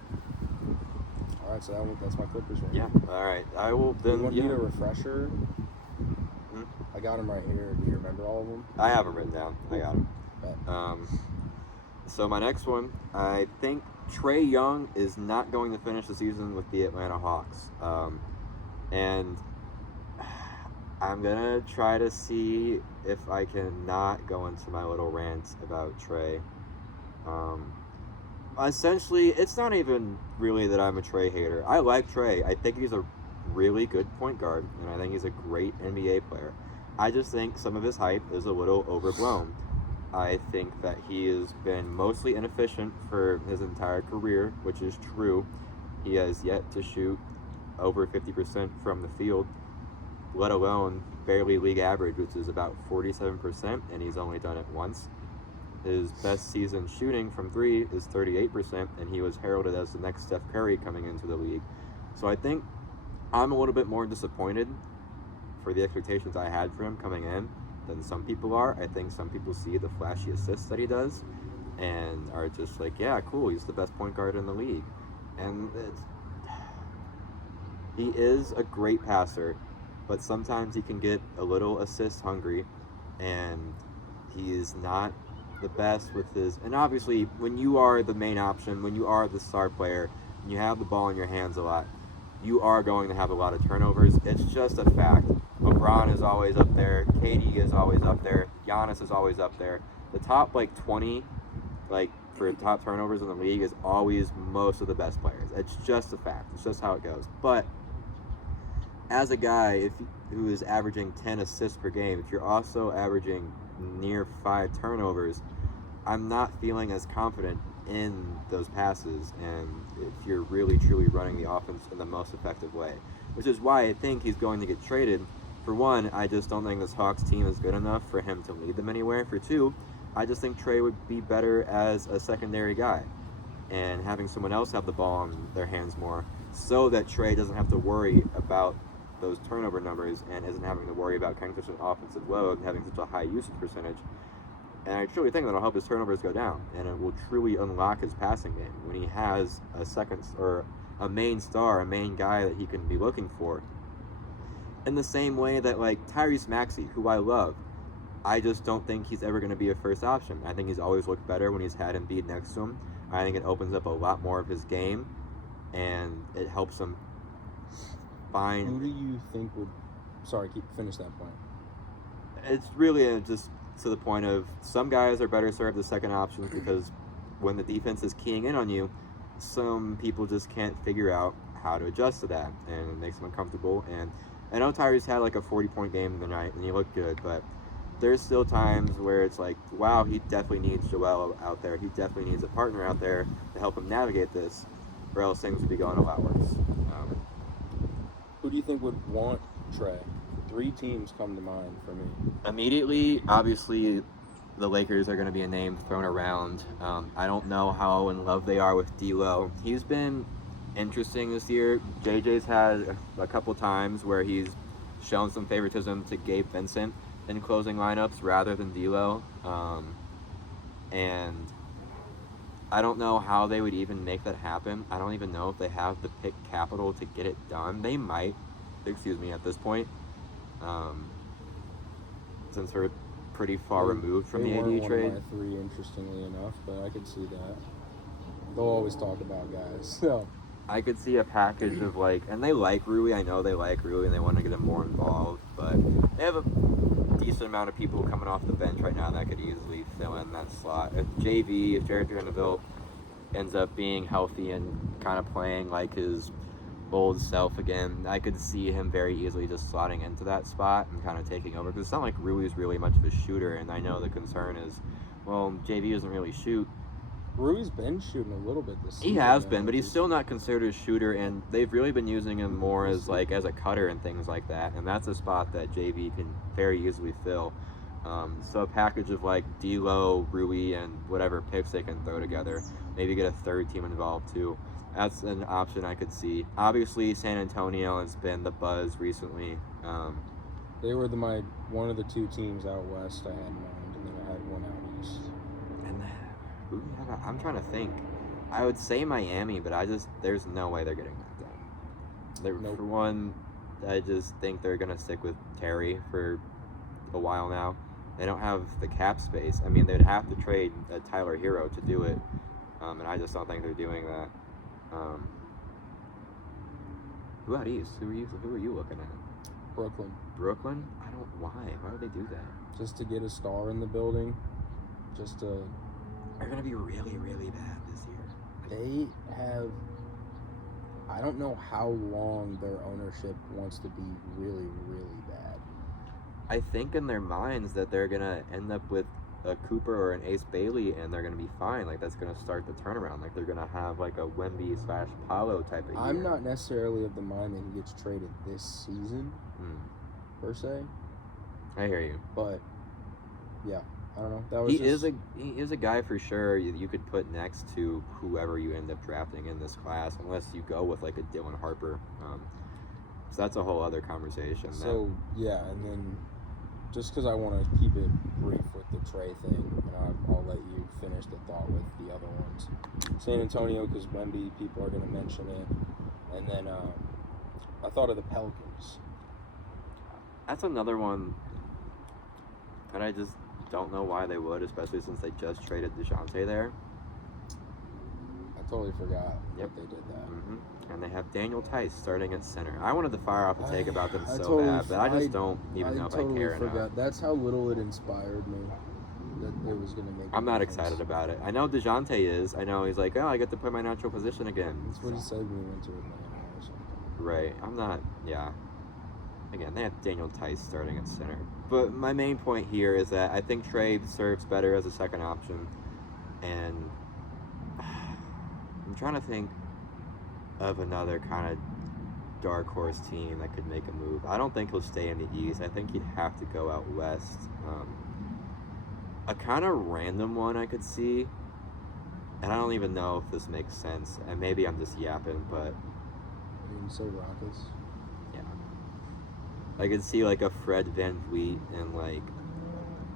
All right, so that's my Clippers right Yeah. now. All right. I will then. You want yeah. me to refresher? Hmm? I got them right here. Do you remember all of them? I have them written down. I got them. Bet. So my next one, I think Trae Young is not going to finish the season with the Atlanta Hawks, and I'm gonna try to see if I can not go into my little rant about Trae. Essentially, it's not even really that I'm a Trae hater. I like Trae. I think he's a really good point guard, and I think he's a great NBA player. I just think some of his hype is a little overblown. I think that he has been mostly inefficient for his entire career, which is true. He has yet to shoot over 50% from the field, let alone barely league average, which is about 47%, and he's only done it once. His best season shooting from three is 38%, and he was heralded as the next Steph Curry coming into the league. So I think I'm a little bit more disappointed for the expectations I had for him coming in than some people are. I think some people see the flashy assists that he does and are just like, yeah, cool, he's the best point guard in the league. And he is a great passer, but sometimes he can get a little assist hungry, and he is not the best with his. And obviously, when you are the main option, when you are the star player, and you have the ball in your hands a lot, you are going to have a lot of turnovers. It's just a fact. LeBron is always up there. KD is always up there. Giannis is always up there. The top 20, for top turnovers in the league is always most of the best players. It's just a fact. It's just how it goes. But as a guy who is averaging 10 assists per game, if you're also averaging near 5 turnovers, I'm not feeling as confident in those passes, and if you're really truly running the offense in the most effective way, which is why I think he's going to get traded. For one, I just don't think this Hawks team is good enough for him to lead them anywhere. For two, I just think Trae would be better as a secondary guy and having someone else have the ball in their hands more, so that Trae doesn't have to worry about those turnover numbers and isn't having to worry about carrying such an offensive load and having such a high usage percentage. And I truly think that'll help his turnovers go down, and it will truly unlock his passing game when he has a main star, a main guy that he can be looking for. In the same way that, Tyrese Maxey, who I love, I just don't think he's ever going to be a first option. I think he's always looked better when he's had Embiid next to him. I think it opens up a lot more of his game, and it helps him find. Who do you think would? Sorry, finish that point. It's really just to the point of some guys are better served as second options because when the defense is keying in on you, some people just can't figure out how to adjust to that, and it makes them uncomfortable. And I know Tyrese had a 40-point game the night, and he looked good, but there's still times where it's like, wow, he definitely needs Joel out there. He definitely needs a partner out there to help him navigate this, or else things would be going a lot worse. Who do you think would want Trae? 3 teams come to mind for me. Immediately, obviously, the Lakers are going to be a name thrown around. I don't know how in love they are with D'Lo. He's been interesting this year. JJ's had a couple times where he's shown some favoritism to Gabe Vincent in closing lineups rather than D'Lo. And I don't know how they would even make that happen. I don't even know if they have the pick capital to get it done. They might, at this point. Since we're pretty far removed from the AD trade. One of my 3, interestingly enough, but I could see that. they'll always talk about guys. So I could see a package of like, and they like Rui. I know they like Rui, and they want to get him more involved. But they have a decent amount of people coming off the bench right now that could easily fill in that slot. If Jared Vanderbilt ends up being healthy and kind of playing like his old self again, I could see him very easily just slotting into that spot and kind of taking over. Because it's not like Rui's really much of a shooter, and I know the concern is, well, JV doesn't really shoot. Rui's been shooting a little bit this season. He has been, but he's still not considered a shooter, and they've really been using him more as like as a cutter and things like that, and that's a spot that JV can very easily fill. So a package of like D'Lo, Rui, and whatever picks they can throw together, maybe get a third team involved too. That's an option I could see. Obviously, San Antonio has been the buzz recently. They were one of the two teams out west I had in mind, and then I had one out east. I'm trying to think. I would say Miami, but there's no way they're getting that done. Nope. For one, I just think they're gonna stick with Terry for a while now. They don't have the cap space. I mean, they'd have to trade Tyler Hero to do it, and I just don't think they're doing that. Who out east? Who are you looking at? Brooklyn. Brooklyn? I don't. Why? Why would they do that? Just to get a star in the building. Just to. They're gonna be really, really bad this year. They have. I don't know how long their ownership wants to be really, really bad. I think in their minds that they're gonna end up with a Cooper or an Ace Bailey, and they're gonna be fine. Like that's gonna start the turnaround. Like they're gonna have like a Wemby/Paolo type of year. I'm not necessarily of the mind that he gets traded this season, per se. I hear you. But yeah, I don't know. That was he is a guy for sure you could put next to whoever you end up drafting in this class, unless you go with like a Dylan Harper. So that's a whole other conversation. So yeah, and then just because I want to keep it brief with the Trey thing, and I'll let you finish the thought with the other ones. San Antonio, because Wemby, people are going to mention it. And then I thought of the Pelicans. That's another one that I just don't know why they would, especially since they just traded DeJounte there. I totally forgot that they did that. And they have Daniel Tice starting at center. I wanted to fire off a take about them so bad, but I just don't even know if I care enough. That's how little it inspired me that it was going to make. I'm not excited about it. I know DeJounte is. I know he's like, oh, I get to play my natural position again. That's what he said when he went to Atlanta or something. Right. I'm not. Yeah. Again, they have Daniel Tice starting at center. But my main point here is that I think Trey serves better as a second option, and I'm trying to think of another kind of dark horse team that could make a move. I don't think he'll stay in the East. I think he'd have to go out West. A kind of random one I could see, and I don't even know if this makes sense, and maybe I'm just yapping, but So Rockets. Yeah. I could see like a Fred VanVleet and like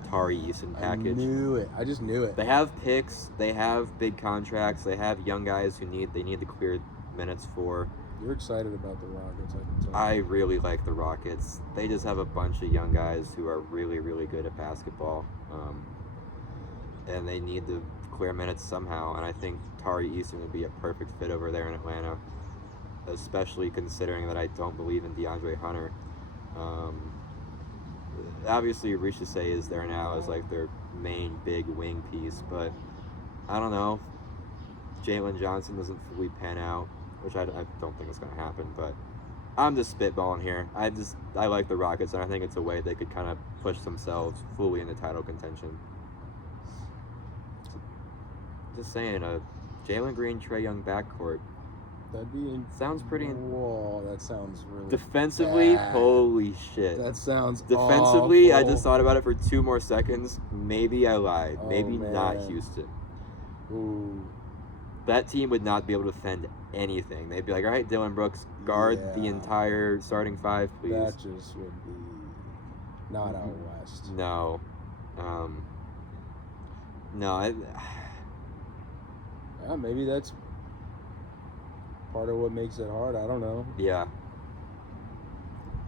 Tari Eason package. I knew it. I just knew it. They have picks, they have big contracts, they have young guys who they need to clear minutes for. You're excited about the Rockets, I can tell. I really like the Rockets. They just have a bunch of young guys who are really, really good at basketball. And they need to clear minutes somehow. And I think Tari Eason would be a perfect fit over there in Atlanta, especially considering that I don't believe in DeAndre Hunter. Obviously, Richese is there now as like their main big wing piece, but I don't know. Jalen Johnson doesn't fully pan out, which I don't think is going to happen, but I'm just spitballing here. I like the Rockets, and I think it's a way they could kind of push themselves fully into title contention. Just saying, Jalen Green, Trae Young backcourt. That'd be sounds pretty. Whoa, that sounds really defensively. bad. Holy shit! That sounds defensively. awful. I just thought about it for 2 more seconds. Maybe I lied. Oh, Maybe man. not Houston. Ooh. That team would not be able to defend anything. They'd be like, all right, Dylan Brooks, guard the entire starting 5, please. That just would be not out west. No. No. Yeah, maybe that's part of what makes it hard. I don't know. Yeah.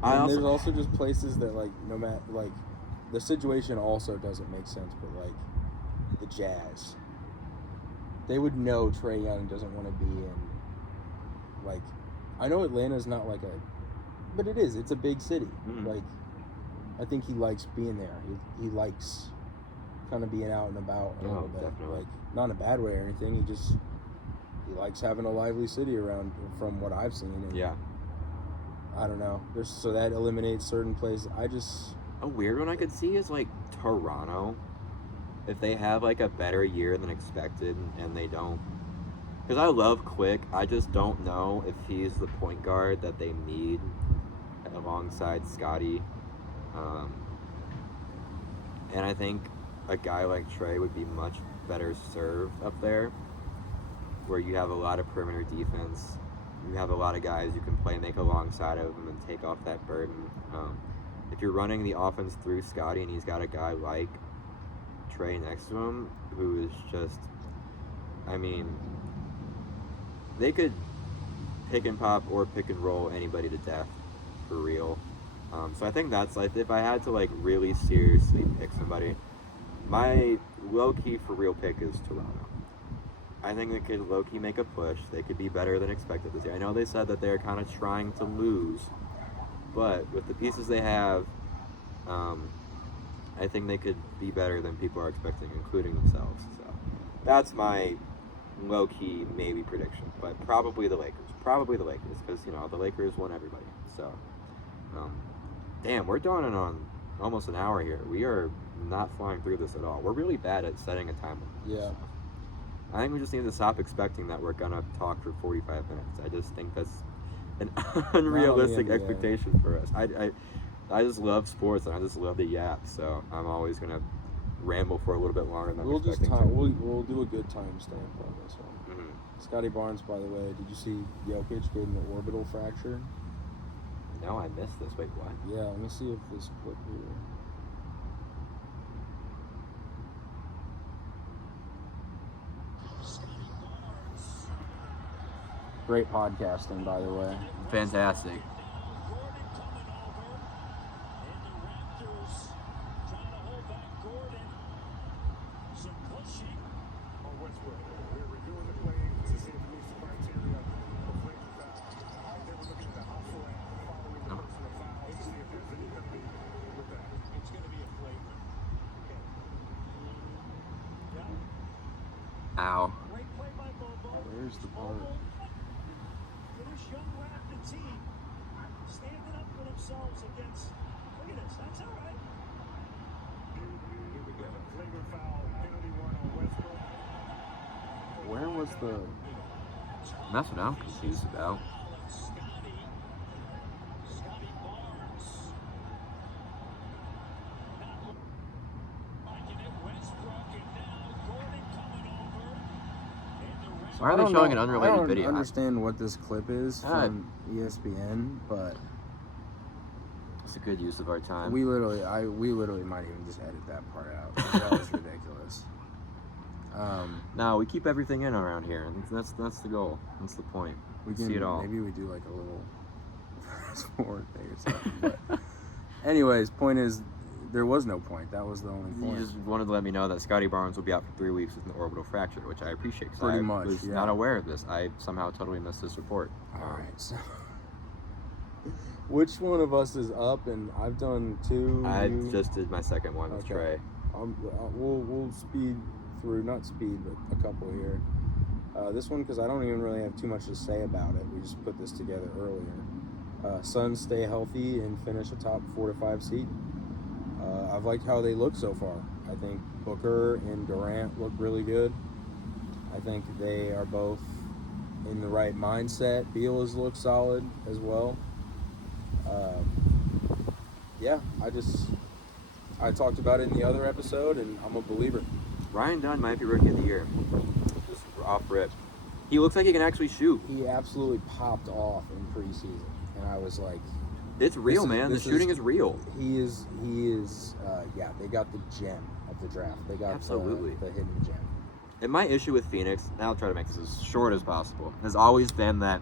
And there's also just places that, like, no matter, like, the situation also doesn't make sense, but, like, the Jazz. they would know Trae Young doesn't want to be in, like, I know Atlanta's not like but it is. It's a big city. Mhm. Like, I think he likes being there. He likes kind of being out and about a little bit. Definitely. Like, not in a bad way or anything. He likes having a lively city around, from what I've seen. And Yeah. I don't know. So that eliminates certain places. A weird one I could see is like Toronto. If they have like a better year than expected and they don't. Because I love Quick. I just don't know if he's the point guard that they need alongside Scotty. And I think a guy like Trae would be much better served up there, where you have a lot of perimeter defense. You have a lot of guys you can play make alongside of him and take off that burden. If you're running the offense through Scotty and he's got a guy like Trae next to him who is just, I mean, they could pick and pop or pick and roll anybody to death for real. So I think that's like, if I had to like really seriously pick somebody, my low-key for real pick is Toronto. I think they could low-key make a push. They could be better than expected this year. I know they said that they're kind of trying to lose, but with the pieces they have, I think they could be better than people are expecting, including themselves. So that's my low-key maybe prediction, but probably the Lakers. Probably the Lakers, because, you know, the Lakers won everybody. So, damn, we're done in on almost an hour here. We are not flying through this at all. We're really bad at setting a time limit. Yeah. I think we just need to stop expecting that we're gonna talk for 45 minutes. I just think that's an unrealistic NBA. expectation for us. I just love sports and I just love the yap, so I'm always gonna ramble for a little bit longer than I'm We'll just expecting to. we'll do a good timestamp on this one. Mhm. Scotty Barnes, by the way, did you see Jokic getting an orbital fracture? No, I missed this. Wait, what? Yeah, let me see if this clip here. Great podcasting, by the way. Fantastic. Ow. Where's the part? This young Raptor team standing up for themselves against. Look at this. That's all right. Here we go. Flagrant foul, penalty one on Westbrook. Where was the? That's what I'm confused about. Scotty Barnes. Liking it, Westbrook, and now Gordon coming over. Why are they showing an unrelated I don't video? understand what this clip is Ah. from ESPN, but It's a good use of our time. we literally might even just edit that part out. 'Cause that was ridiculous. No, we keep everything in around here, and that's the goal. That's the point. We can See it all. maybe we do like a little fast forward thing or something. But anyways, point is, there was no point. That was the only You point. just wanted to let me know that Scotty Barnes will be out for 3 weeks with an orbital fracture, which I appreciate. 'Cause Pretty I much, was yeah. not aware of this. I somehow totally missed this report. All right. So, which one of us is up? And I've done two. I you- just did my second one with Okay. Trae. We'll speed through, not speed, but a couple here. This one, because I don't even really have too much to say about it. We just put this together earlier. Suns stay healthy and finish a top 4 to 5 seed. I've liked how they look so far. I think Booker and Durant look really good. I think they are both in the right mindset. Beal has looked solid as well. Yeah, I talked about it in the other episode, and I'm a believer. Ryan Dunn might be rookie of the year. Just off rip. He looks like he can actually shoot. He absolutely popped off in preseason, and I was like, It's real, man. The this shooting is real. he is. Yeah, they got the gem of the draft. They got Absolutely. the hidden gem. And my issue with Phoenix, and I'll try to make this as short as possible, has always been that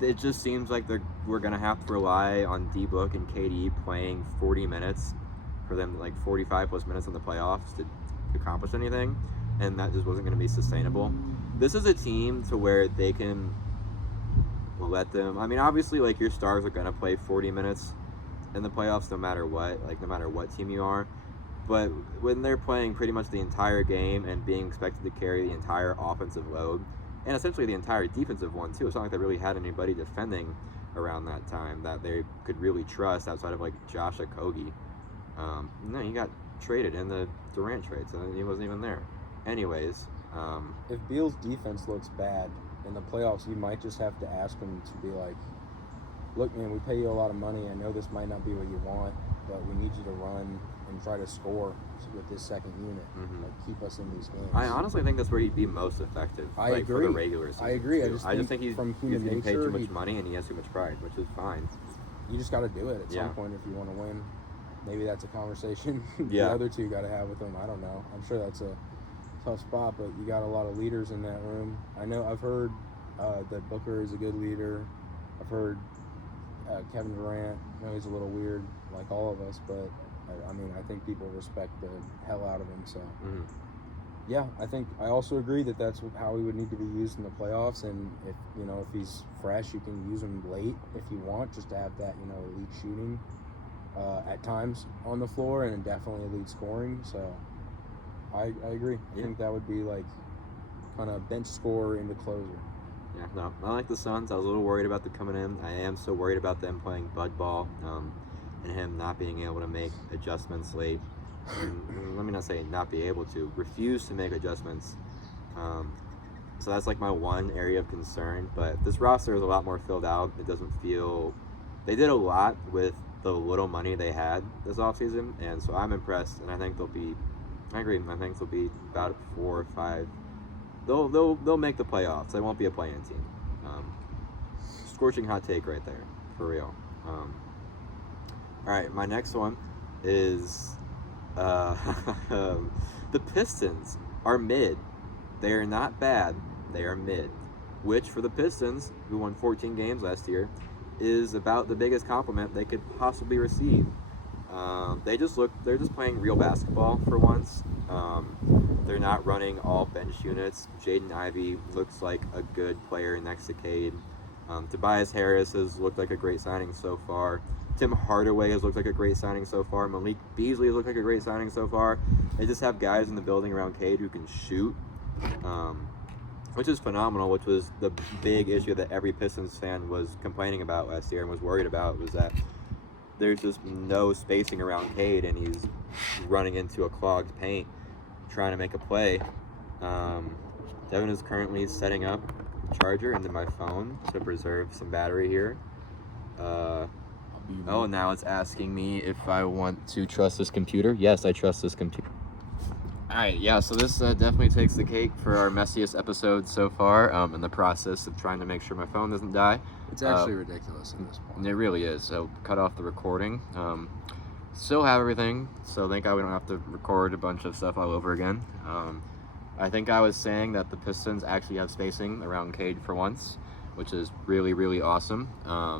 it just seems like we're going to have to rely on D-Book and KD playing 40 minutes for them, like 45 plus minutes in the playoffs to accomplish anything, and that just wasn't going to be sustainable. this is a team to where they can let them. I mean, obviously, like, your stars are gonna play 40 minutes in the playoffs, no matter what. Like, no matter what team you are. But when they're playing pretty much the entire game and being expected to carry the entire offensive load, and essentially the entire defensive one too, it's not like they really had anybody defending around that time that they could really trust outside of like Josh Okogie. No, he got traded in the Durant trade, so he wasn't even there. Anyways, If Beal's defense looks bad in the playoffs, you might just have to ask him to be like, look, man, we pay you a lot of money. I know this might not be what you want, but we need you to run and try to score with this second unit. Mhm. Like, keep us in these games. I honestly think that's where he'd be most effective. I like, agree. For the regular season. I agree. I too. just think he's from getting human paid nature, too much money and he has too much pride, which is fine. you just got to do it at Yeah. some point if you want to win. Maybe that's a conversation Yeah. the other two got to have with them. I don't know. I'm sure that's a tough spot, but you got a lot of leaders in that room. I know I've heard that Booker is a good leader. I've heard Kevin Durant, I know he's a little weird like all of us, but I mean, I think people respect the hell out of him. So, Mhm. yeah, I also agree that that's how he would need to be used in the playoffs. And if he's fresh, you can use him late if you want, just to have that elite shooting at times on the floor and definitely elite scoring. So, I agree. I Yeah. think that would be like kind of bench scorer into closer. Yeah, no, I like the Suns. I was a little worried about them coming in. I am still worried about them playing bud ball and him not being able to make adjustments late. Let me not say not be able to, refuse to make adjustments. So that's like my one area of concern. But this roster is a lot more filled out. It doesn't feel... They did a lot with the little money they had this offseason, and so I'm impressed, and I think they'll be... I agree. I think they'll be about 4 or 5. They'll make the playoffs. They won't be a play-in team. Scorching hot take right there, for real. All right, my next one is the Pistons are mid. They are not bad. They are mid, which for the Pistons, who won 14 games last year, is about the biggest compliment they could possibly receive. They're just playing real basketball for once. They're not running all bench units. Jaden Ivey looks like a good player next to Cade. Tobias Harris has looked like a great signing so far. Tim Hardaway has looked like a great signing so far. Malik Beasley has looked like a great signing so far. They just have guys in the building around Cade who can shoot, which is phenomenal, which was the big issue that every Pistons fan was complaining about last year and was worried about, was that there's just no spacing around Cade, and he's running into a clogged paint trying to make a play. Devin is currently setting up a charger into my phone to preserve some battery here. Oh, now it's asking me if I want to trust this computer. Yes, I trust this computer. Alright, yeah, so this definitely takes the cake for our messiest episode so far, in the process of trying to make sure my phone doesn't die. It's actually ridiculous at this point. It really is. So cut off the recording. Still have everything, so thank God we don't have to record a bunch of stuff all over again. I think I was saying that the Pistons actually have spacing around Cade for once, which is really, really awesome.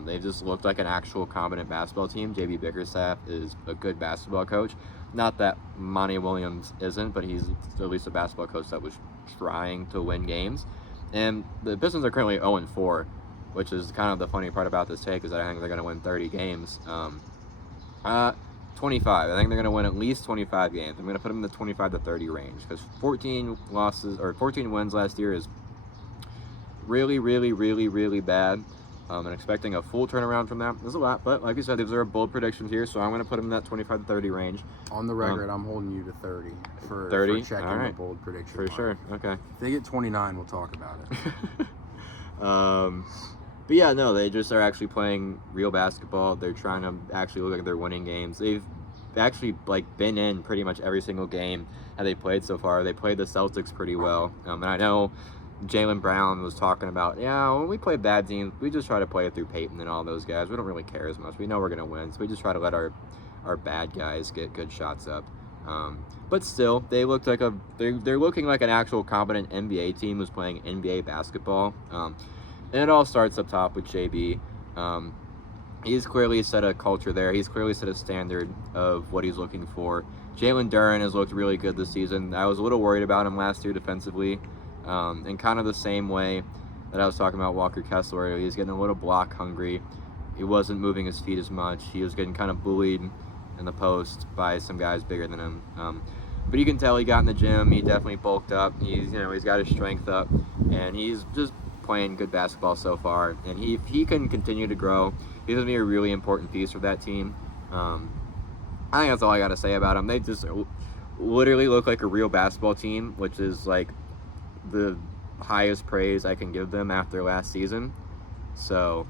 They've just looked like an actual competent basketball team. JB Bickerstaff is a good basketball coach. Not that Monty Williams isn't, but he's at least a basketball coach that was trying to win games. And the Pistons are currently 0-4, which is kind of the funny part about this take, is that I think they're going to win 30 games. 25. I think they're going to win at least 25 games. I'm going to put them in the 25 to 30 range, because 14 wins last year is really, really, really, really bad. And expecting a full turnaround from that is a lot, but like you said, these are bold predictions here, so I'm going to put them in that 25 to 30 range. On the record, I'm holding you to 30 for 30? checking All right. the bold prediction. For sure. Okay. If they get 29, we'll talk about it. But yeah, no, they just are actually playing real basketball. They're trying to actually look like they're winning games. They've actually been in pretty much every single game that they played so far. They played the Celtics pretty well. And I know Jaylen Brown was talking about, when we play bad teams, we just try to play it through Peyton and all those guys. We don't really care as much. We know we're going to win, so we just try to let our bad guys get good shots up. But still, they looked like they're looking like an actual competent NBA team who's playing NBA basketball. And it all starts up top with JB. He's clearly set a culture there. He's clearly set a standard of what he's looking for. Jalen Duren has looked really good this season. I was a little worried about him last year defensively. In kind of the same way that I was talking about Walker Kessler. He was getting a little block hungry. He wasn't moving his feet as much. He was getting kind of bullied in the post by some guys bigger than him. But you can tell he got in the gym. He definitely bulked up. He's got his strength up, and he's just playing good basketball so far. And if he can continue to grow, he's gonna be a really important piece for that team. I think that's all I gotta say about him. They just literally look like a real basketball team, which is like the highest praise I can give them after last season. So.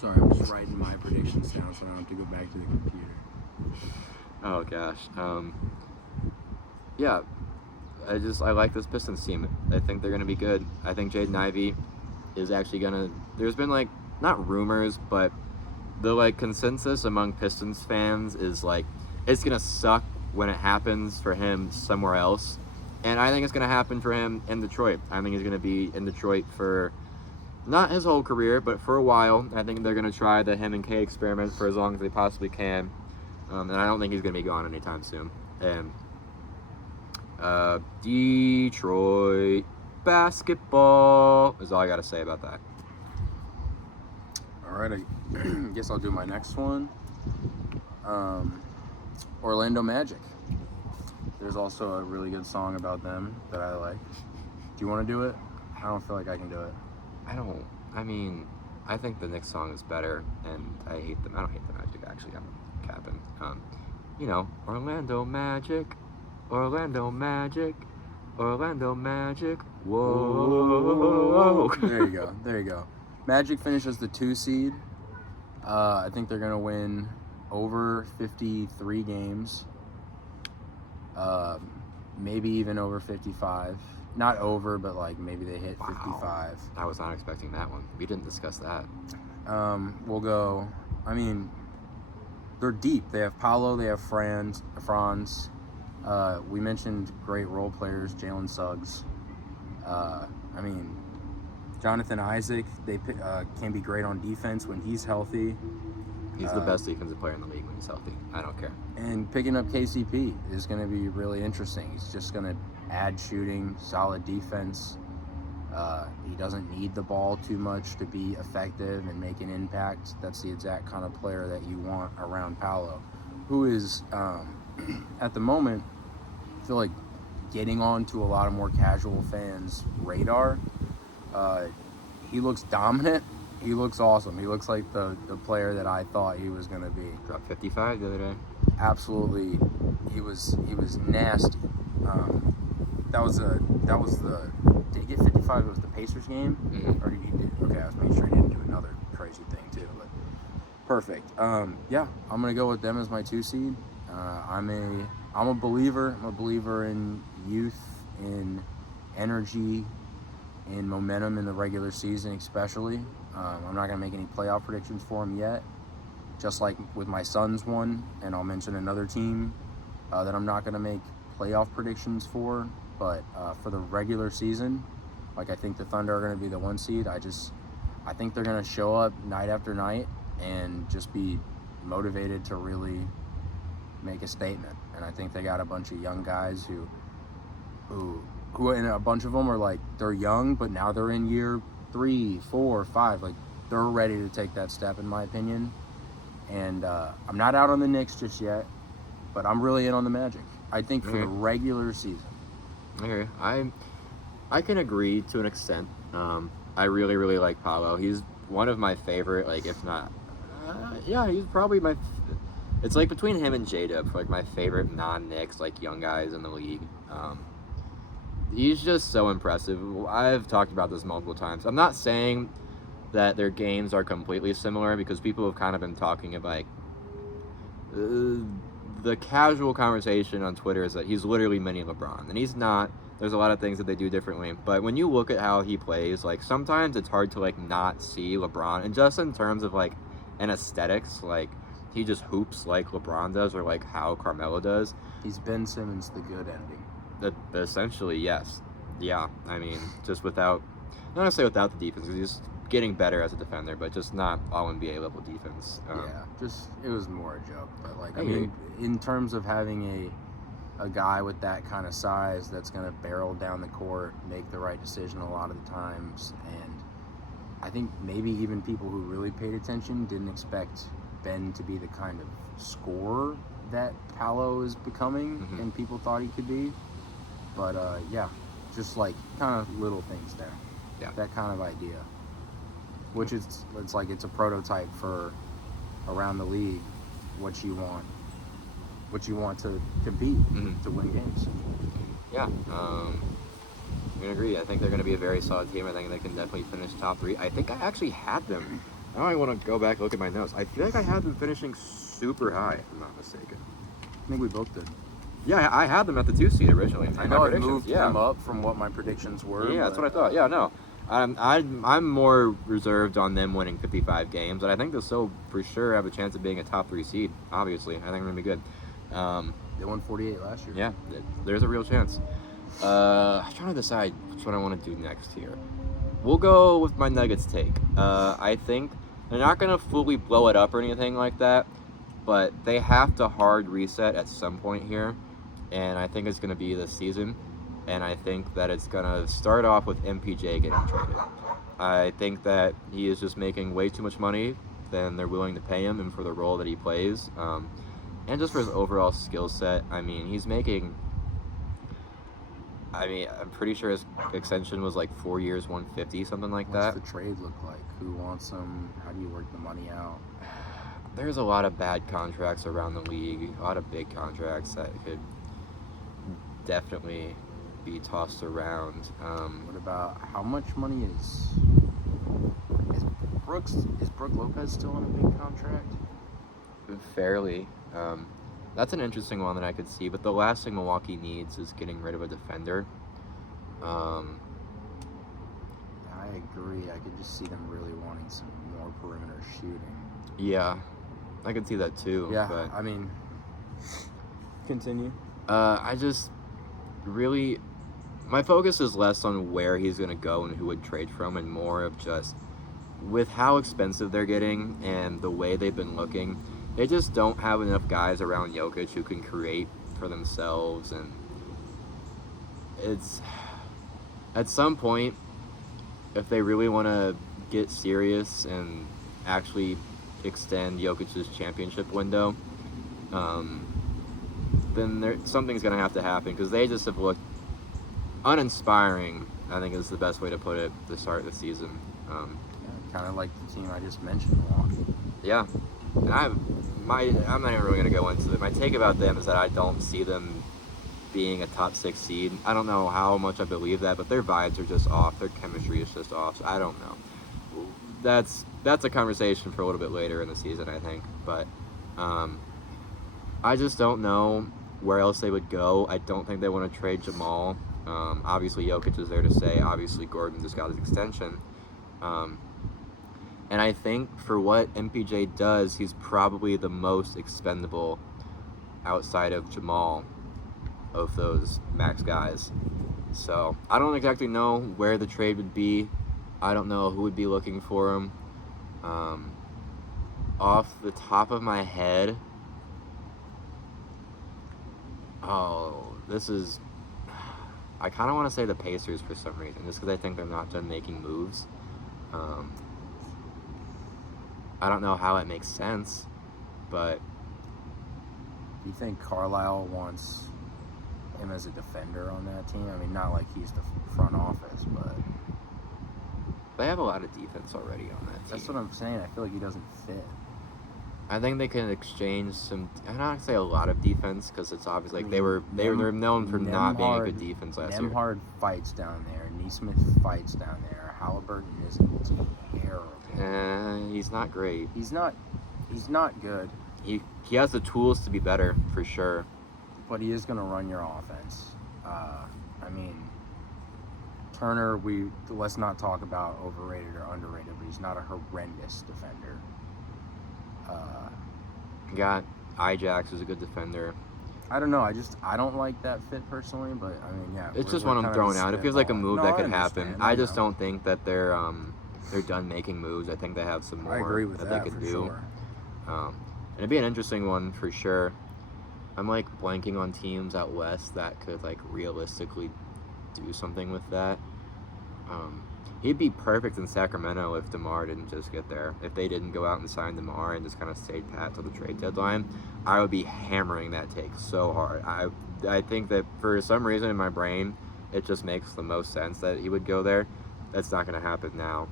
Sorry, I'm just writing my predictions down so I don't have to go back to the computer. Oh gosh. Yeah. I like this Pistons team. I think they're gonna be good. I think Jaden Ivey is actually gonna. There's been like not rumors, but the like consensus among Pistons fans is like it's gonna suck when it happens for him somewhere else, and I think it's gonna happen for him in Detroit. I think he's gonna be in Detroit for not his whole career, but for a while. I think they're gonna try the him and K experiment for as long as they possibly can, and I don't think he's gonna be gone anytime soon. And Detroit basketball is all I gotta say about that. All right, I guess I'll do my next one. Orlando Magic. There's also a really good song about them that I like. Do you want to do it? I don't feel like I can do it. I think the Knicks song is better, and I hate them. I don't hate the Magic, actually. I'm capping. Orlando Magic, Orlando Magic, Orlando Magic. Whoa. There you go. Magic finishes the 2 seed. I think they're gonna win over 53 games. Maybe even over 55. Not over, but like maybe they hit 55. I was not expecting that one. We didn't discuss that. We'll go. They're deep. They have Paolo. They have Franz. We mentioned great role players, Jalen Suggs. Jonathan Isaac. They can be great on defense when he's healthy. He's the best defensive player in the league when he's healthy. I don't care. And picking up KCP is going to be really interesting. He's just going to add shooting, solid defense. He doesn't need the ball too much to be effective and make an impact. That's the exact kind of player that you want around Paolo, who is, at the moment, I feel like getting on to a lot of more casual fans' radar. He looks dominant. He looks awesome. He looks like the player that I thought he was going to be. Dropped 55 the other day. Absolutely, he was nasty. Did he get 55? It was the Pacers game, or did he do? Okay, I was making sure he didn't do another crazy thing too. But perfect. Yeah, I'm gonna go with them as my 2 seed. I'm a believer. I'm a believer in youth, in energy, in momentum in the regular season, especially. I'm not gonna make any playoff predictions for them yet. Just like with my Suns one, and I'll mention another team that I'm not gonna make playoff predictions for. But for the regular season, like I think the Thunder are going to be the 1 seed. I think they're going to show up night after night and just be motivated to really make a statement. And I think they got a bunch of young guys who and a bunch of them are like, they're young, but now they're in year 3, 4, 5. Like they're ready to take that step, in my opinion. And I'm not out on the Knicks just yet, but I'm really in on the Magic. I think for the regular season. Okay, I can agree to an extent. I really, really like Paolo. He's one of my favorite, like if not, he's probably my. It's like between him and J-Dub, like my favorite non-Knicks, like young guys in the league. He's just so impressive. I've talked about this multiple times. I'm not saying that their games are completely similar because people have kind of been talking about like. The casual conversation on Twitter is that he's literally mini LeBron, and he's not. There's a lot of things that they do differently, but when you look at how he plays, like sometimes it's hard to like not see LeBron, and just in terms of like an aesthetics, like he just hoops like LeBron does, or like how Carmelo does. He's Ben Simmons, the good ending. Essentially, yes, yeah. I mean, just not necessarily without the defense, he's getting better as a defender, but just not all NBA level defense. It was more a joke, but like in terms of having a guy with that kind of size that's going to barrel down the court, make the right decision a lot of the times. And I think maybe even people who really paid attention didn't expect Ben to be the kind of scorer that Paolo is becoming and people thought he could be. But yeah, just like kind of little things there. Yeah. That kind of idea. Which it's like it's a prototype for around the league, what you want to compete, to win games. Yeah, I'm gonna agree. I think they're gonna be a very solid team. I think they can definitely finish top 3. I think I actually had them. I don't even want to go back and look at my notes. I feel like I had them finishing super high, if I'm not mistaken. I think we both did. Yeah, I had them at the 2 seed originally. I know I moved them up from what my predictions were. Yeah, that's what I thought. Yeah, no. I'm more reserved on them winning 55 games, but I think they'll still for sure have a chance of being a top 3 seed. Obviously, I think they're gonna be good. They won 48 last year. Yeah, there's a real chance. I'm trying to decide which one I want to do next here. We'll go with my Nuggets take. I think they're not gonna fully blow it up or anything like that, but they have to hard reset at some point here, and I think it's gonna be this season. And I think that it's going to start off with MPJ getting traded. I think that he is just making way too much money than they're willing to pay him and for the role that he plays. And just for his overall skill set. I mean, I'm pretty sure his extension was like 4 years, 150, something like that. What's the trade look like? Who wants him? How do you work the money out? There's a lot of bad contracts around the league, a lot of big contracts that could definitely be tossed around. What about how much money is Brook Lopez still on a big contract? Fairly. That's an interesting one that I could see, but the last thing Milwaukee needs is getting rid of a defender. I agree. I could just see them really wanting some more perimeter shooting. Yeah, I could see that too. Yeah, but I mean, continue. I just really, my focus is less on where he's going to go and who would trade from, and more of just with how expensive they're getting and the way they've been looking, they just don't have enough guys around Jokic who can create for themselves. And it's at some point, if they really want to get serious and actually extend Jokic's championship window, then something's going to have to happen, because they just have looked uninspiring, I think is the best way to put it, to start the season. Kind of like the team I just mentioned, Milwaukee. Yeah. And I'm not even really going to go into it. My take about them is that I don't see them being a top 6 seed. I don't know how much I believe that, but their vibes are just off. Their chemistry is just off. So I don't know. That's a conversation for a little bit later in the season, I think. But I just don't know where else they would go. I don't think they want to trade Jamal. Obviously, Jokic is there to stay. Obviously, Gordon just got his extension. And I think for what MPJ does, he's probably the most expendable outside of Jamal of those max guys. So I don't exactly know where the trade would be. I don't know who would be looking for him. Off the top of my head, I kind of want to say the Pacers for some reason, just because I think they're not done making moves. I don't know how it makes sense, but Do you think Carlisle wants him as a defender on that team? I mean, not like he's the front office, but they have a lot of defense already on that team. that's what I'm saying. I feel like he doesn't fit. I think they can exchange some. I'm not gonna say a lot of defense, because it's obvious like they're known for not being a good defense last year. Nemhard fights down there. Neesmith fights down there. Halliburton isn't terrible. He's not great. He's not good, He has the tools to be better for sure. but he is going to run your offense. I mean, Turner, let's not talk about overrated or underrated, but he's not a horrendous defender. Got Ijax, who's a good defender. I don't know. I don't like that fit personally, but I mean, yeah. It's just one I'm throwing out. It feels like a move that could happen. Understand. I just don't think that they're done making moves. I think they have some more I agree with that that they could for do. sure. And it'd be an interesting one for sure. I'm like blanking on teams out west that could like realistically do something with that. He'd be perfect in Sacramento if DeMar didn't just get there. If they didn't go out and sign DeMar and just kind of stayed pat till the trade deadline, I would be hammering that take so hard. I think that for some reason in my brain, it just makes the most sense that he would go there. That's not going to happen now.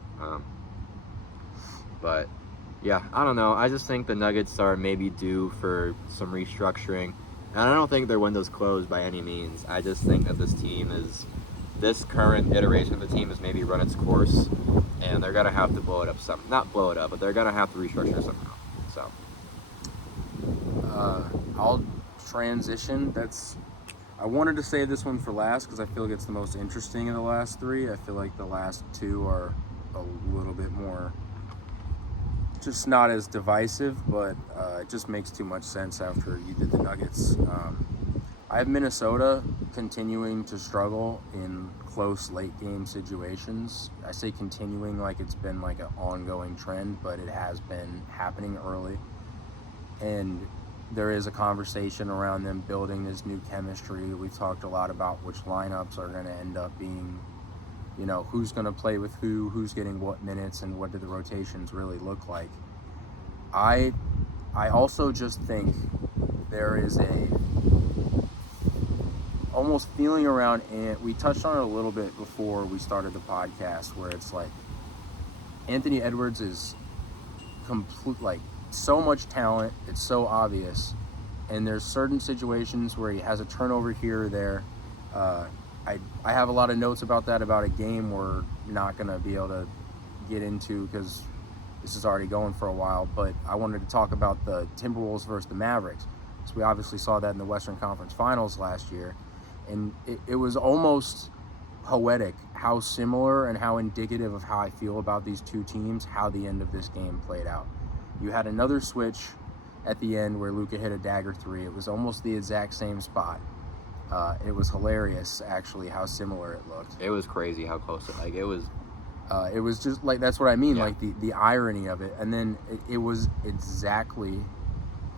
But yeah, I don't know. I just think the Nuggets are maybe due for some restructuring. And I don't think their window's closed by any means. I just think that this current iteration of the team has maybe run its course, and they're going to have to blow it up not blow it up, but they're going to have to restructure somehow. So I'll transition. I wanted to save this one for last because I feel like it's the most interesting of the last three. I feel like the last two are a little bit more, just not as divisive, but it just makes too much sense after you did the Nuggets. I have Minnesota continuing to struggle in close late game situations. I say continuing like it's been like an ongoing trend, but it has been happening early. And there is a conversation around them building this new chemistry. We've talked a lot about which lineups are going to end up being, who's going to play with who's getting what minutes, and what do the rotations really look like. I also just think there is a almost feeling around, and we touched on it a little bit before we started the podcast, where it's like Anthony Edwards is so much talent, it's so obvious, and there's certain situations where he has a turnover here or there. I have a lot of notes about a game we're not going to be able to get into because this is already going for a while, but I wanted to talk about the Timberwolves versus the Mavericks. So we obviously saw that in the Western Conference Finals last year, and it was almost poetic how similar and how indicative of how I feel about these two teams, how the end of this game played out. You had another switch at the end where Luka hit a dagger three. It was almost the exact same spot. It was hilarious, actually, how similar it looked. it was crazy how close it was. It was just like, that's what I mean, Yeah. like the irony of it. And then it was exactly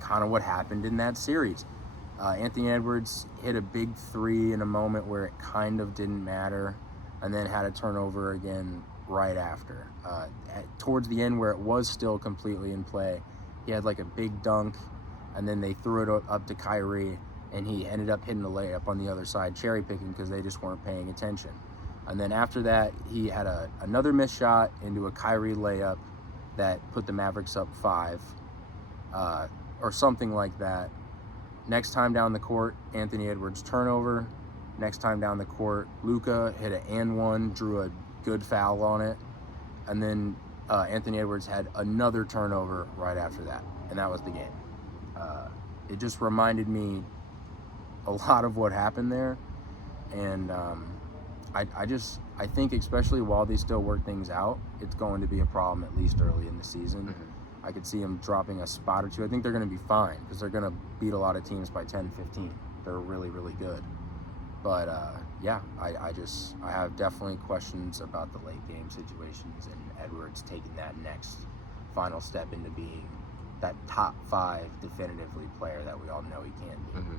kind of what happened in that series. Anthony Edwards hit a big three in a moment where it kind of didn't matter, and then had a turnover again right after. Towards the end, where it was still completely in play, he had like a big dunk, and then they threw it up to Kyrie, and he ended up hitting a layup on the other side, cherry picking because they just weren't paying attention. And then after that, he had another missed shot into a Kyrie layup that put the Mavericks up 5, or something like that. Next time down the court, Anthony Edwards turnover. Next time down the court, Luka hit an and one, drew a good foul on it. And then Anthony Edwards had another turnover right after that. And that was the game. It just reminded me a lot of what happened there. And I think especially while they still work things out, it's going to be a problem at least early in the season. Mm-hmm. I could see them dropping a spot or two. I think they're going to be fine because they're going to beat a lot of teams by 10, 15. They're really, really good. But yeah, I have definitely questions about the late game situations and Edwards taking that next final step into being that top 5 definitively player that we all know he can be. Mm-hmm.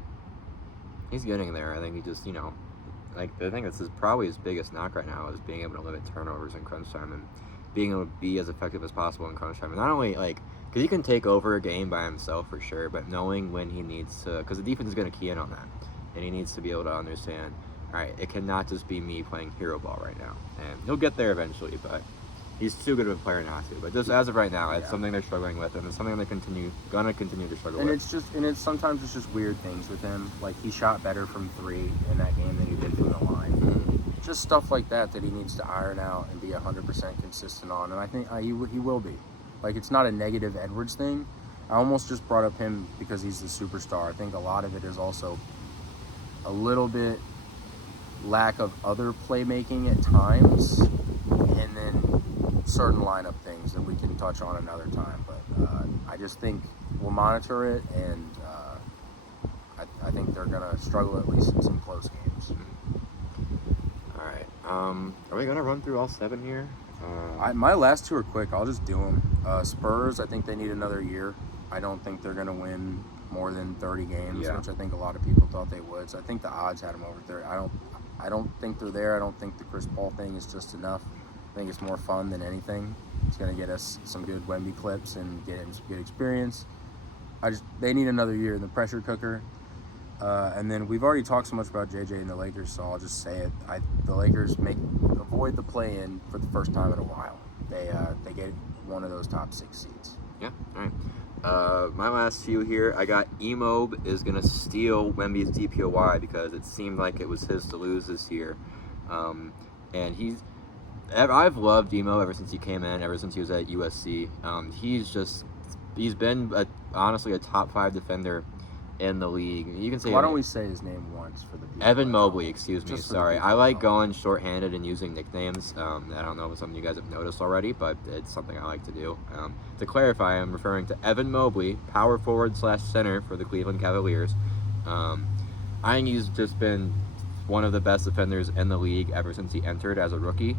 He's getting there. I think he just, I think this is probably his biggest knock right now, is being able to limit turnovers in crunch time and being able to be as effective as possible in crunch time. And not only, because he can take over a game by himself for sure, but knowing when he needs to, because the defense is going to key in on that. And he needs to be able to understand, all right, it cannot just be me playing hero ball right now. And he'll get there eventually, but he's too good of a player not to. But just as of right now, it's something they're struggling with, and it's something they're gonna continue to struggle and with. It's sometimes it's just weird things with him. Like, he shot better from 3 in that game than he did from the line. Mm-hmm. Just stuff like that he needs to iron out and be 100% consistent on. And I think he will be. Like, it's not a negative Edwards thing. I almost just brought up him because he's the superstar. I think a lot of it is also a little bit lack of other playmaking at times, and then certain lineup things that we can touch on another time. But I just think we'll monitor it, and I think they're going to struggle at least in some close games. All right. Are we gonna run through all 7 here? My last 2 are quick. I'll just do them. Spurs, I think they need another year. I don't think they're going to win more than 30 games, Yeah. which I think a lot of people thought they would. So I think the odds had him over 30. I don't think they're there. I don't think the Chris Paul thing is just enough. I think it's more fun than anything. It's going to get us some good Wemby clips and get him some good experience. They need another year in the pressure cooker. And then we've already talked so much about JJ and the Lakers, so I'll just say it. The Lakers avoid the play-in for the first time in a while. They get one of those top 6 seeds. Yeah, all right. My last few here, I got Emob is going to steal Wemby's DPOY because it seemed like it was his to lose this year. And I've loved Emo ever since he came in, ever since he was at USC. He's been honestly a top 5 defender in the league. You can say Why don't we say his name once for the people? Evan Mobley, excuse me. Just for the Sorry. people I like know. going shorthanded and using nicknames. I don't know if some of you guys have noticed already, but it's something I like to do. To clarify, I'm referring to Evan Mobley, power forward / center for the Cleveland Cavaliers. I think he's just been one of the best defenders in the league ever since he entered as a rookie.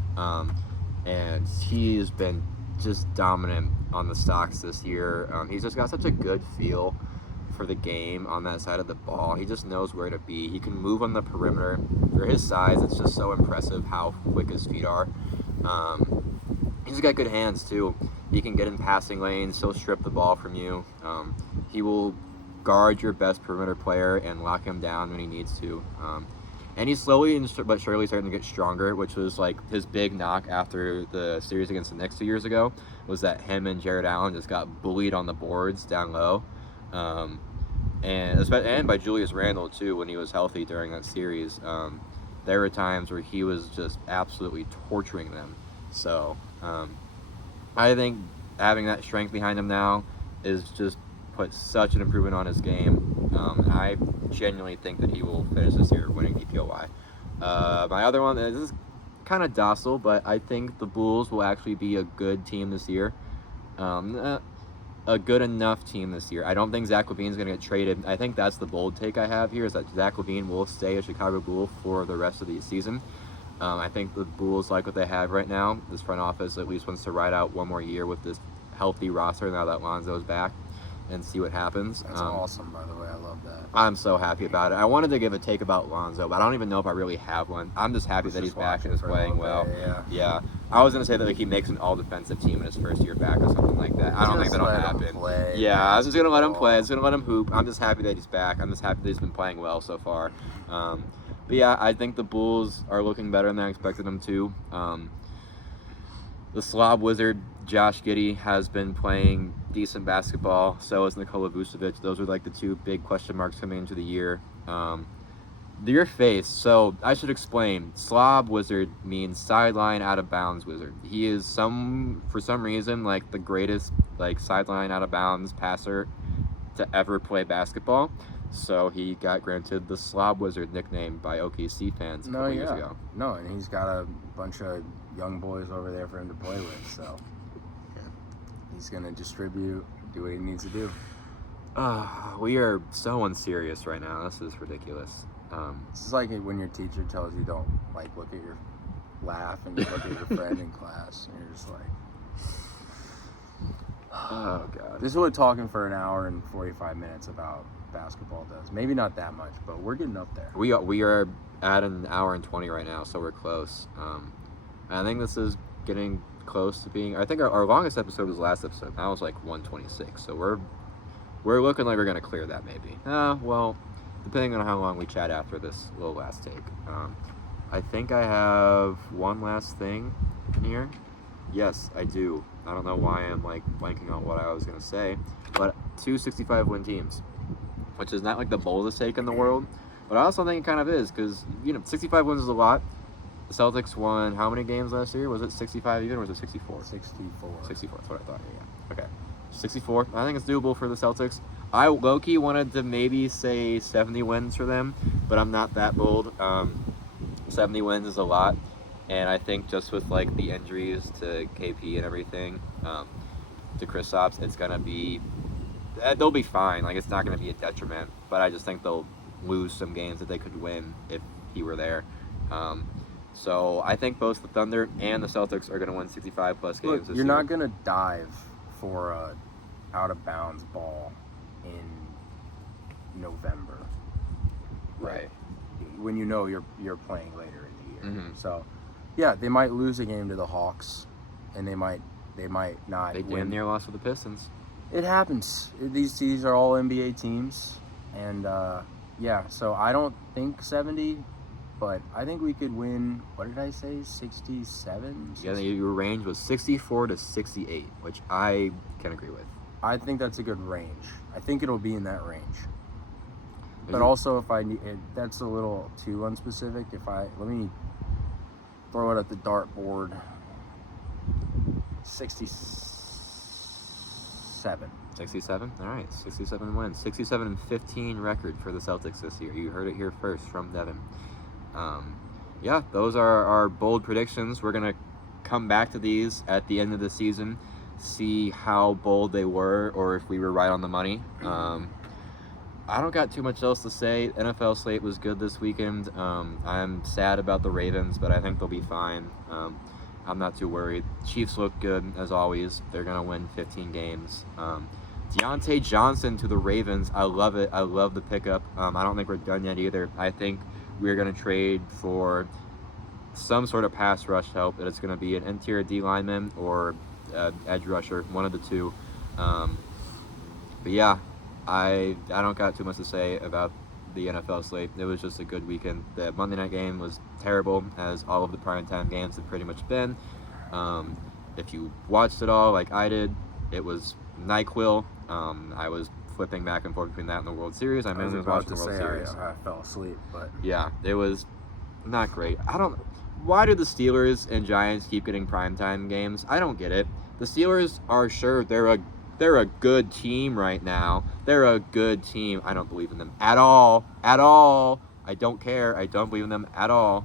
And he's been just dominant on the stocks this year. He's just got such a good feel for the game on that side of the ball. He just knows where to be. He can move on the perimeter. For his size, it's just so impressive how quick his feet are. He's got good hands too. He can get in passing lanes. He'll strip the ball from you. He will guard your best perimeter player and lock him down when he needs to. And he's slowly but surely starting to get stronger, which was like his big knock after the series against the Knicks 2 years ago, was that him and Jared Allen just got bullied on the boards down low. And by Julius Randle too, when he was healthy during that series. There were times where he was just absolutely torturing them. So I think having that strength behind him now is just put such an improvement on his game. I genuinely think that he will finish this year winning DPOY. My other one, this is kind of docile, but I think the Bulls will actually be a good team this year. A good enough team this year. I don't think Zach LaVine's going to get traded. I think that's the bold take I have here, is that Zach LaVine will stay a Chicago Bull for the rest of the season. I think the Bulls like what they have right now. This front office at least wants to ride out one more year with this healthy roster now that Lonzo's back and see what happens. That's awesome, by the way. I love that. I'm so happy about it. I wanted to give a take about Lonzo, but I don't even know if I really have one. I'm just happy that he's back and is playing well. Yeah. I was going to say that he makes an all-defensive team in his first year back or something like that. I don't think that'll happen. Yeah, I was just going to let him play. I was going to let him hoop. I'm just happy that he's back. I'm just happy that he's been playing well so far. But yeah, I think the Bulls are looking better than I expected them to. The Slob Wizard, Josh Giddey, has been playing decent basketball. So is Nikola Vucevic. Those are like the 2 big question marks coming into the year. Your face. So I should explain. Slob Wizard means sideline out of bounds wizard. He is for some reason like the greatest like sideline out of bounds passer to ever play basketball. So he got granted the Slob Wizard nickname by OKC fans a couple years ago. No, and he's got a bunch of young boys over there for him to play with, so he's going to distribute, do what he needs to do. We are so unserious right now. This is ridiculous. This is like when your teacher tells you don't like look at your laugh and you look at your friend in class, and you're just like, oh God. This is what talking for an hour and 45 minutes about basketball does. Maybe not that much, but we're getting up there. We are at an hour and 20 right now, so we're close. I think this is getting close to being. I think our longest episode was last episode. That was like 126. So we're looking like we're gonna clear that maybe. Well, depending on how long we chat after this little last take. I think I have one last thing in here. Yes, I do. I don't know why I'm like blanking on what I was gonna say, but 2 65-win teams, which is not like the boldest take in the world, but I also think it kind of is, because 65 wins is a lot. The Celtics won how many games last year? Was it 65 even, or was it 64? 64. 64, that's what I thought. Yeah. Okay. 64. I think it's doable for the Celtics. I low-key wanted to maybe say 70 wins for them, but I'm not that bold. 70 wins is a lot, and I think just with like the injuries to KP and everything, to Kristaps, it's gonna be. They'll be fine. Like, it's not gonna be a detriment, but I just think they'll lose some games that they could win if he were there. So I think both the Thunder and the Celtics are going to win 65 plus games this year. You're not going to dive for a out of bounds ball in November. Right. When you know you're playing later in the year. Mhm. So, yeah, they might lose a game to the Hawks, and they might not They win. damn near lost to the Pistons. It happens. These are all NBA teams, and yeah. So I don't think 70, but I think we could win. What did I say? 67. Yeah, your range was 64 to 68, which I can agree with. I think that's a good range. I think it'll be in that range. But There's- also, if I need, that's a little too unspecific. Let me throw it at the dartboard. 67. 67? All right, 67 wins. 67-15 record for the Celtics this year. You heard it here first from Devin. Yeah, those are our bold predictions. We're going to come back to these at the end of the season, see how bold they were or if we were right on the money. I don't got too much else to say. NFL slate was good this weekend. I'm sad about the Ravens, but I think they'll be fine. I'm not too worried. Chiefs look good, as always. They're going to win 15 games. Deontay Johnson to the Ravens. I love it. I love the pickup. I don't think we're done yet either. I think we're going to trade for some sort of pass rush help. That it's going to be an interior D lineman or edge rusher, one of the two. But yeah, I don't got too much to say about the NFL slate. It was just a good weekend. The Monday night game was terrible, as all of the primetime games have pretty much been. If you watched it all like I did, it was NyQuil. I was flipping back and forth between that and the World Series. I mainly was watching the World Series. I fell asleep, but Yeah, it was not great. Why do the Steelers and Giants keep getting primetime games? I don't get it. The Steelers are sure they're a good team right now. They're a good team. I don't believe in them at all. At all. I don't care. I don't believe in them at all.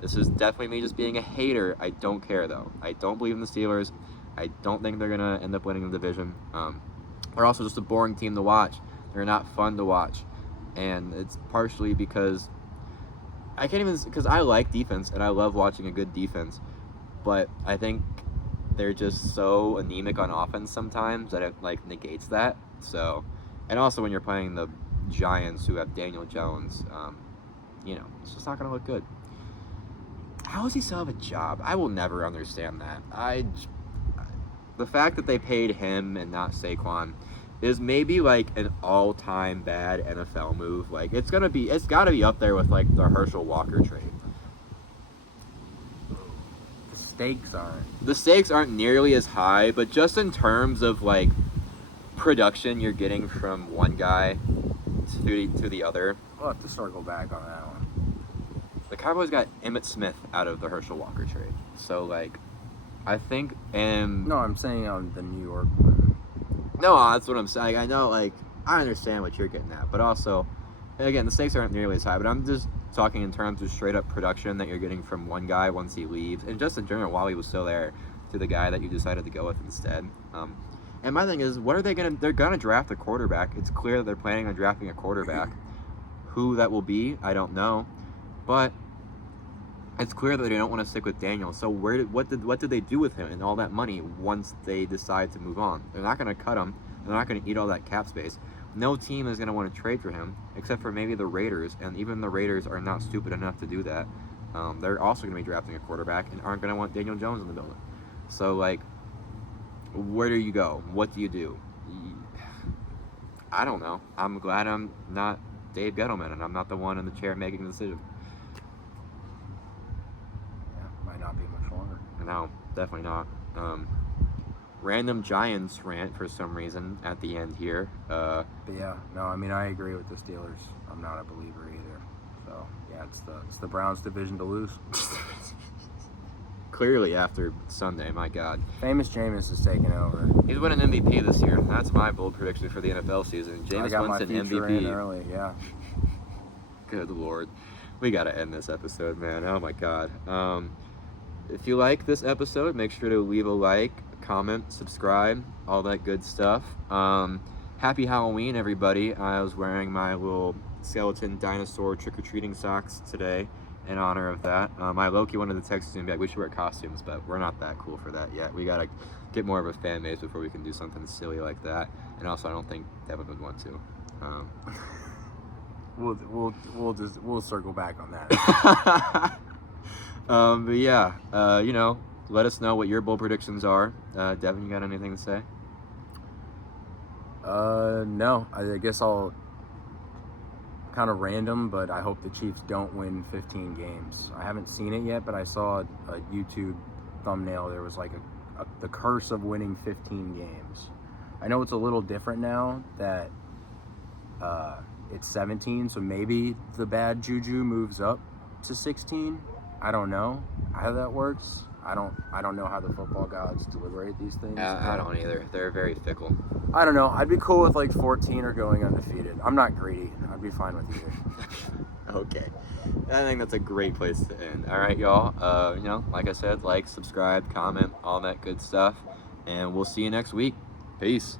This is definitely me just being a hater. I don't care, though. I don't believe in the Steelers. I don't think they're going to end up winning the division. They're also just a boring team to watch. They're not fun to watch. And it's partially because because I like defense and I love watching a good defense. But I think they're just so anemic on offense sometimes that it negates that. So, and also when you're playing the Giants who have Daniel Jones, it's just not going to look good. How does he still have a job? I will never understand that. The fact that they paid him and not Saquon is maybe an all-time bad NFL move. It's got to be up there with the Herschel Walker trade. The stakes aren't nearly as high, but just in terms of production you're getting from one guy to the other. we'll have to circle back on that one. The Cowboys got Emmitt Smith out of the Herschel Walker trade. So I think No, I'm saying on the New York one. No, that's what I'm saying. I know, I understand what you're getting at, but also, again, the stakes aren't nearly as high, but I'm just talking in terms of straight up production that you're getting from one guy once he leaves, and just in general while he was still there, to the guy that you decided to go with instead. And my thing is, they're gonna draft a quarterback. It's clear that they're planning on drafting a quarterback. Who that will be, I don't know, but it's clear that they don't want to stick with Daniel. So what did they do with him and all that money once they decide to move on? They're not going to cut him. They're not going to eat all that cap space. No team is going to want to trade for him except for maybe the Raiders, and even the Raiders are not stupid enough to do that. They're also going to be drafting a quarterback and aren't going to want Daniel Jones in the building. So where do you go? What do you do? I don't know. I'm glad I'm not Dave Gettleman and I'm not the one in the chair making the decision. Might not be much longer. No, definitely not. Random Giants rant for some reason at the end here. But yeah, no, I mean I agree with the Steelers. I'm not a believer either. So yeah, it's the Browns division to lose. Clearly after Sunday, my God. Famous Jameis is taking over. He's winning MVP this year. That's my bold prediction for the NFL season. I Jameis got my Winston feature in MVP. early, yeah. Good Lord. We got to end this episode, man. Oh my God. If you like this episode, make sure to leave a like, comment, subscribe, all that good stuff. Happy Halloween, everybody. I was wearing my little skeleton dinosaur trick-or-treating socks today in honor of that. I low-key wanted to text you and be like, we should wear costumes, but we're not that cool for that yet. We got to get more of a fan base before we can do something silly like that. And also, I don't think Devin would want to. We'll circle back on that. But yeah, let us know what your bowl predictions are. Devin, you got anything to say? No, I guess I'll kind of random, but I hope the Chiefs don't win 15 games. I haven't seen it yet, but I saw a YouTube thumbnail. There was like the curse of winning 15 games. I know it's a little different now that it's 17, so maybe the bad juju moves up to 16. I don't know how that works. I don't know how the football gods deliberate these things. I don't either. They're very fickle. I don't know. I'd be cool with like 14 or going undefeated. I'm not greedy. I'd be fine with either. Okay. I think that's a great place to end. All right, y'all. Like I said, like, subscribe, comment, all that good stuff. And we'll see you next week. Peace.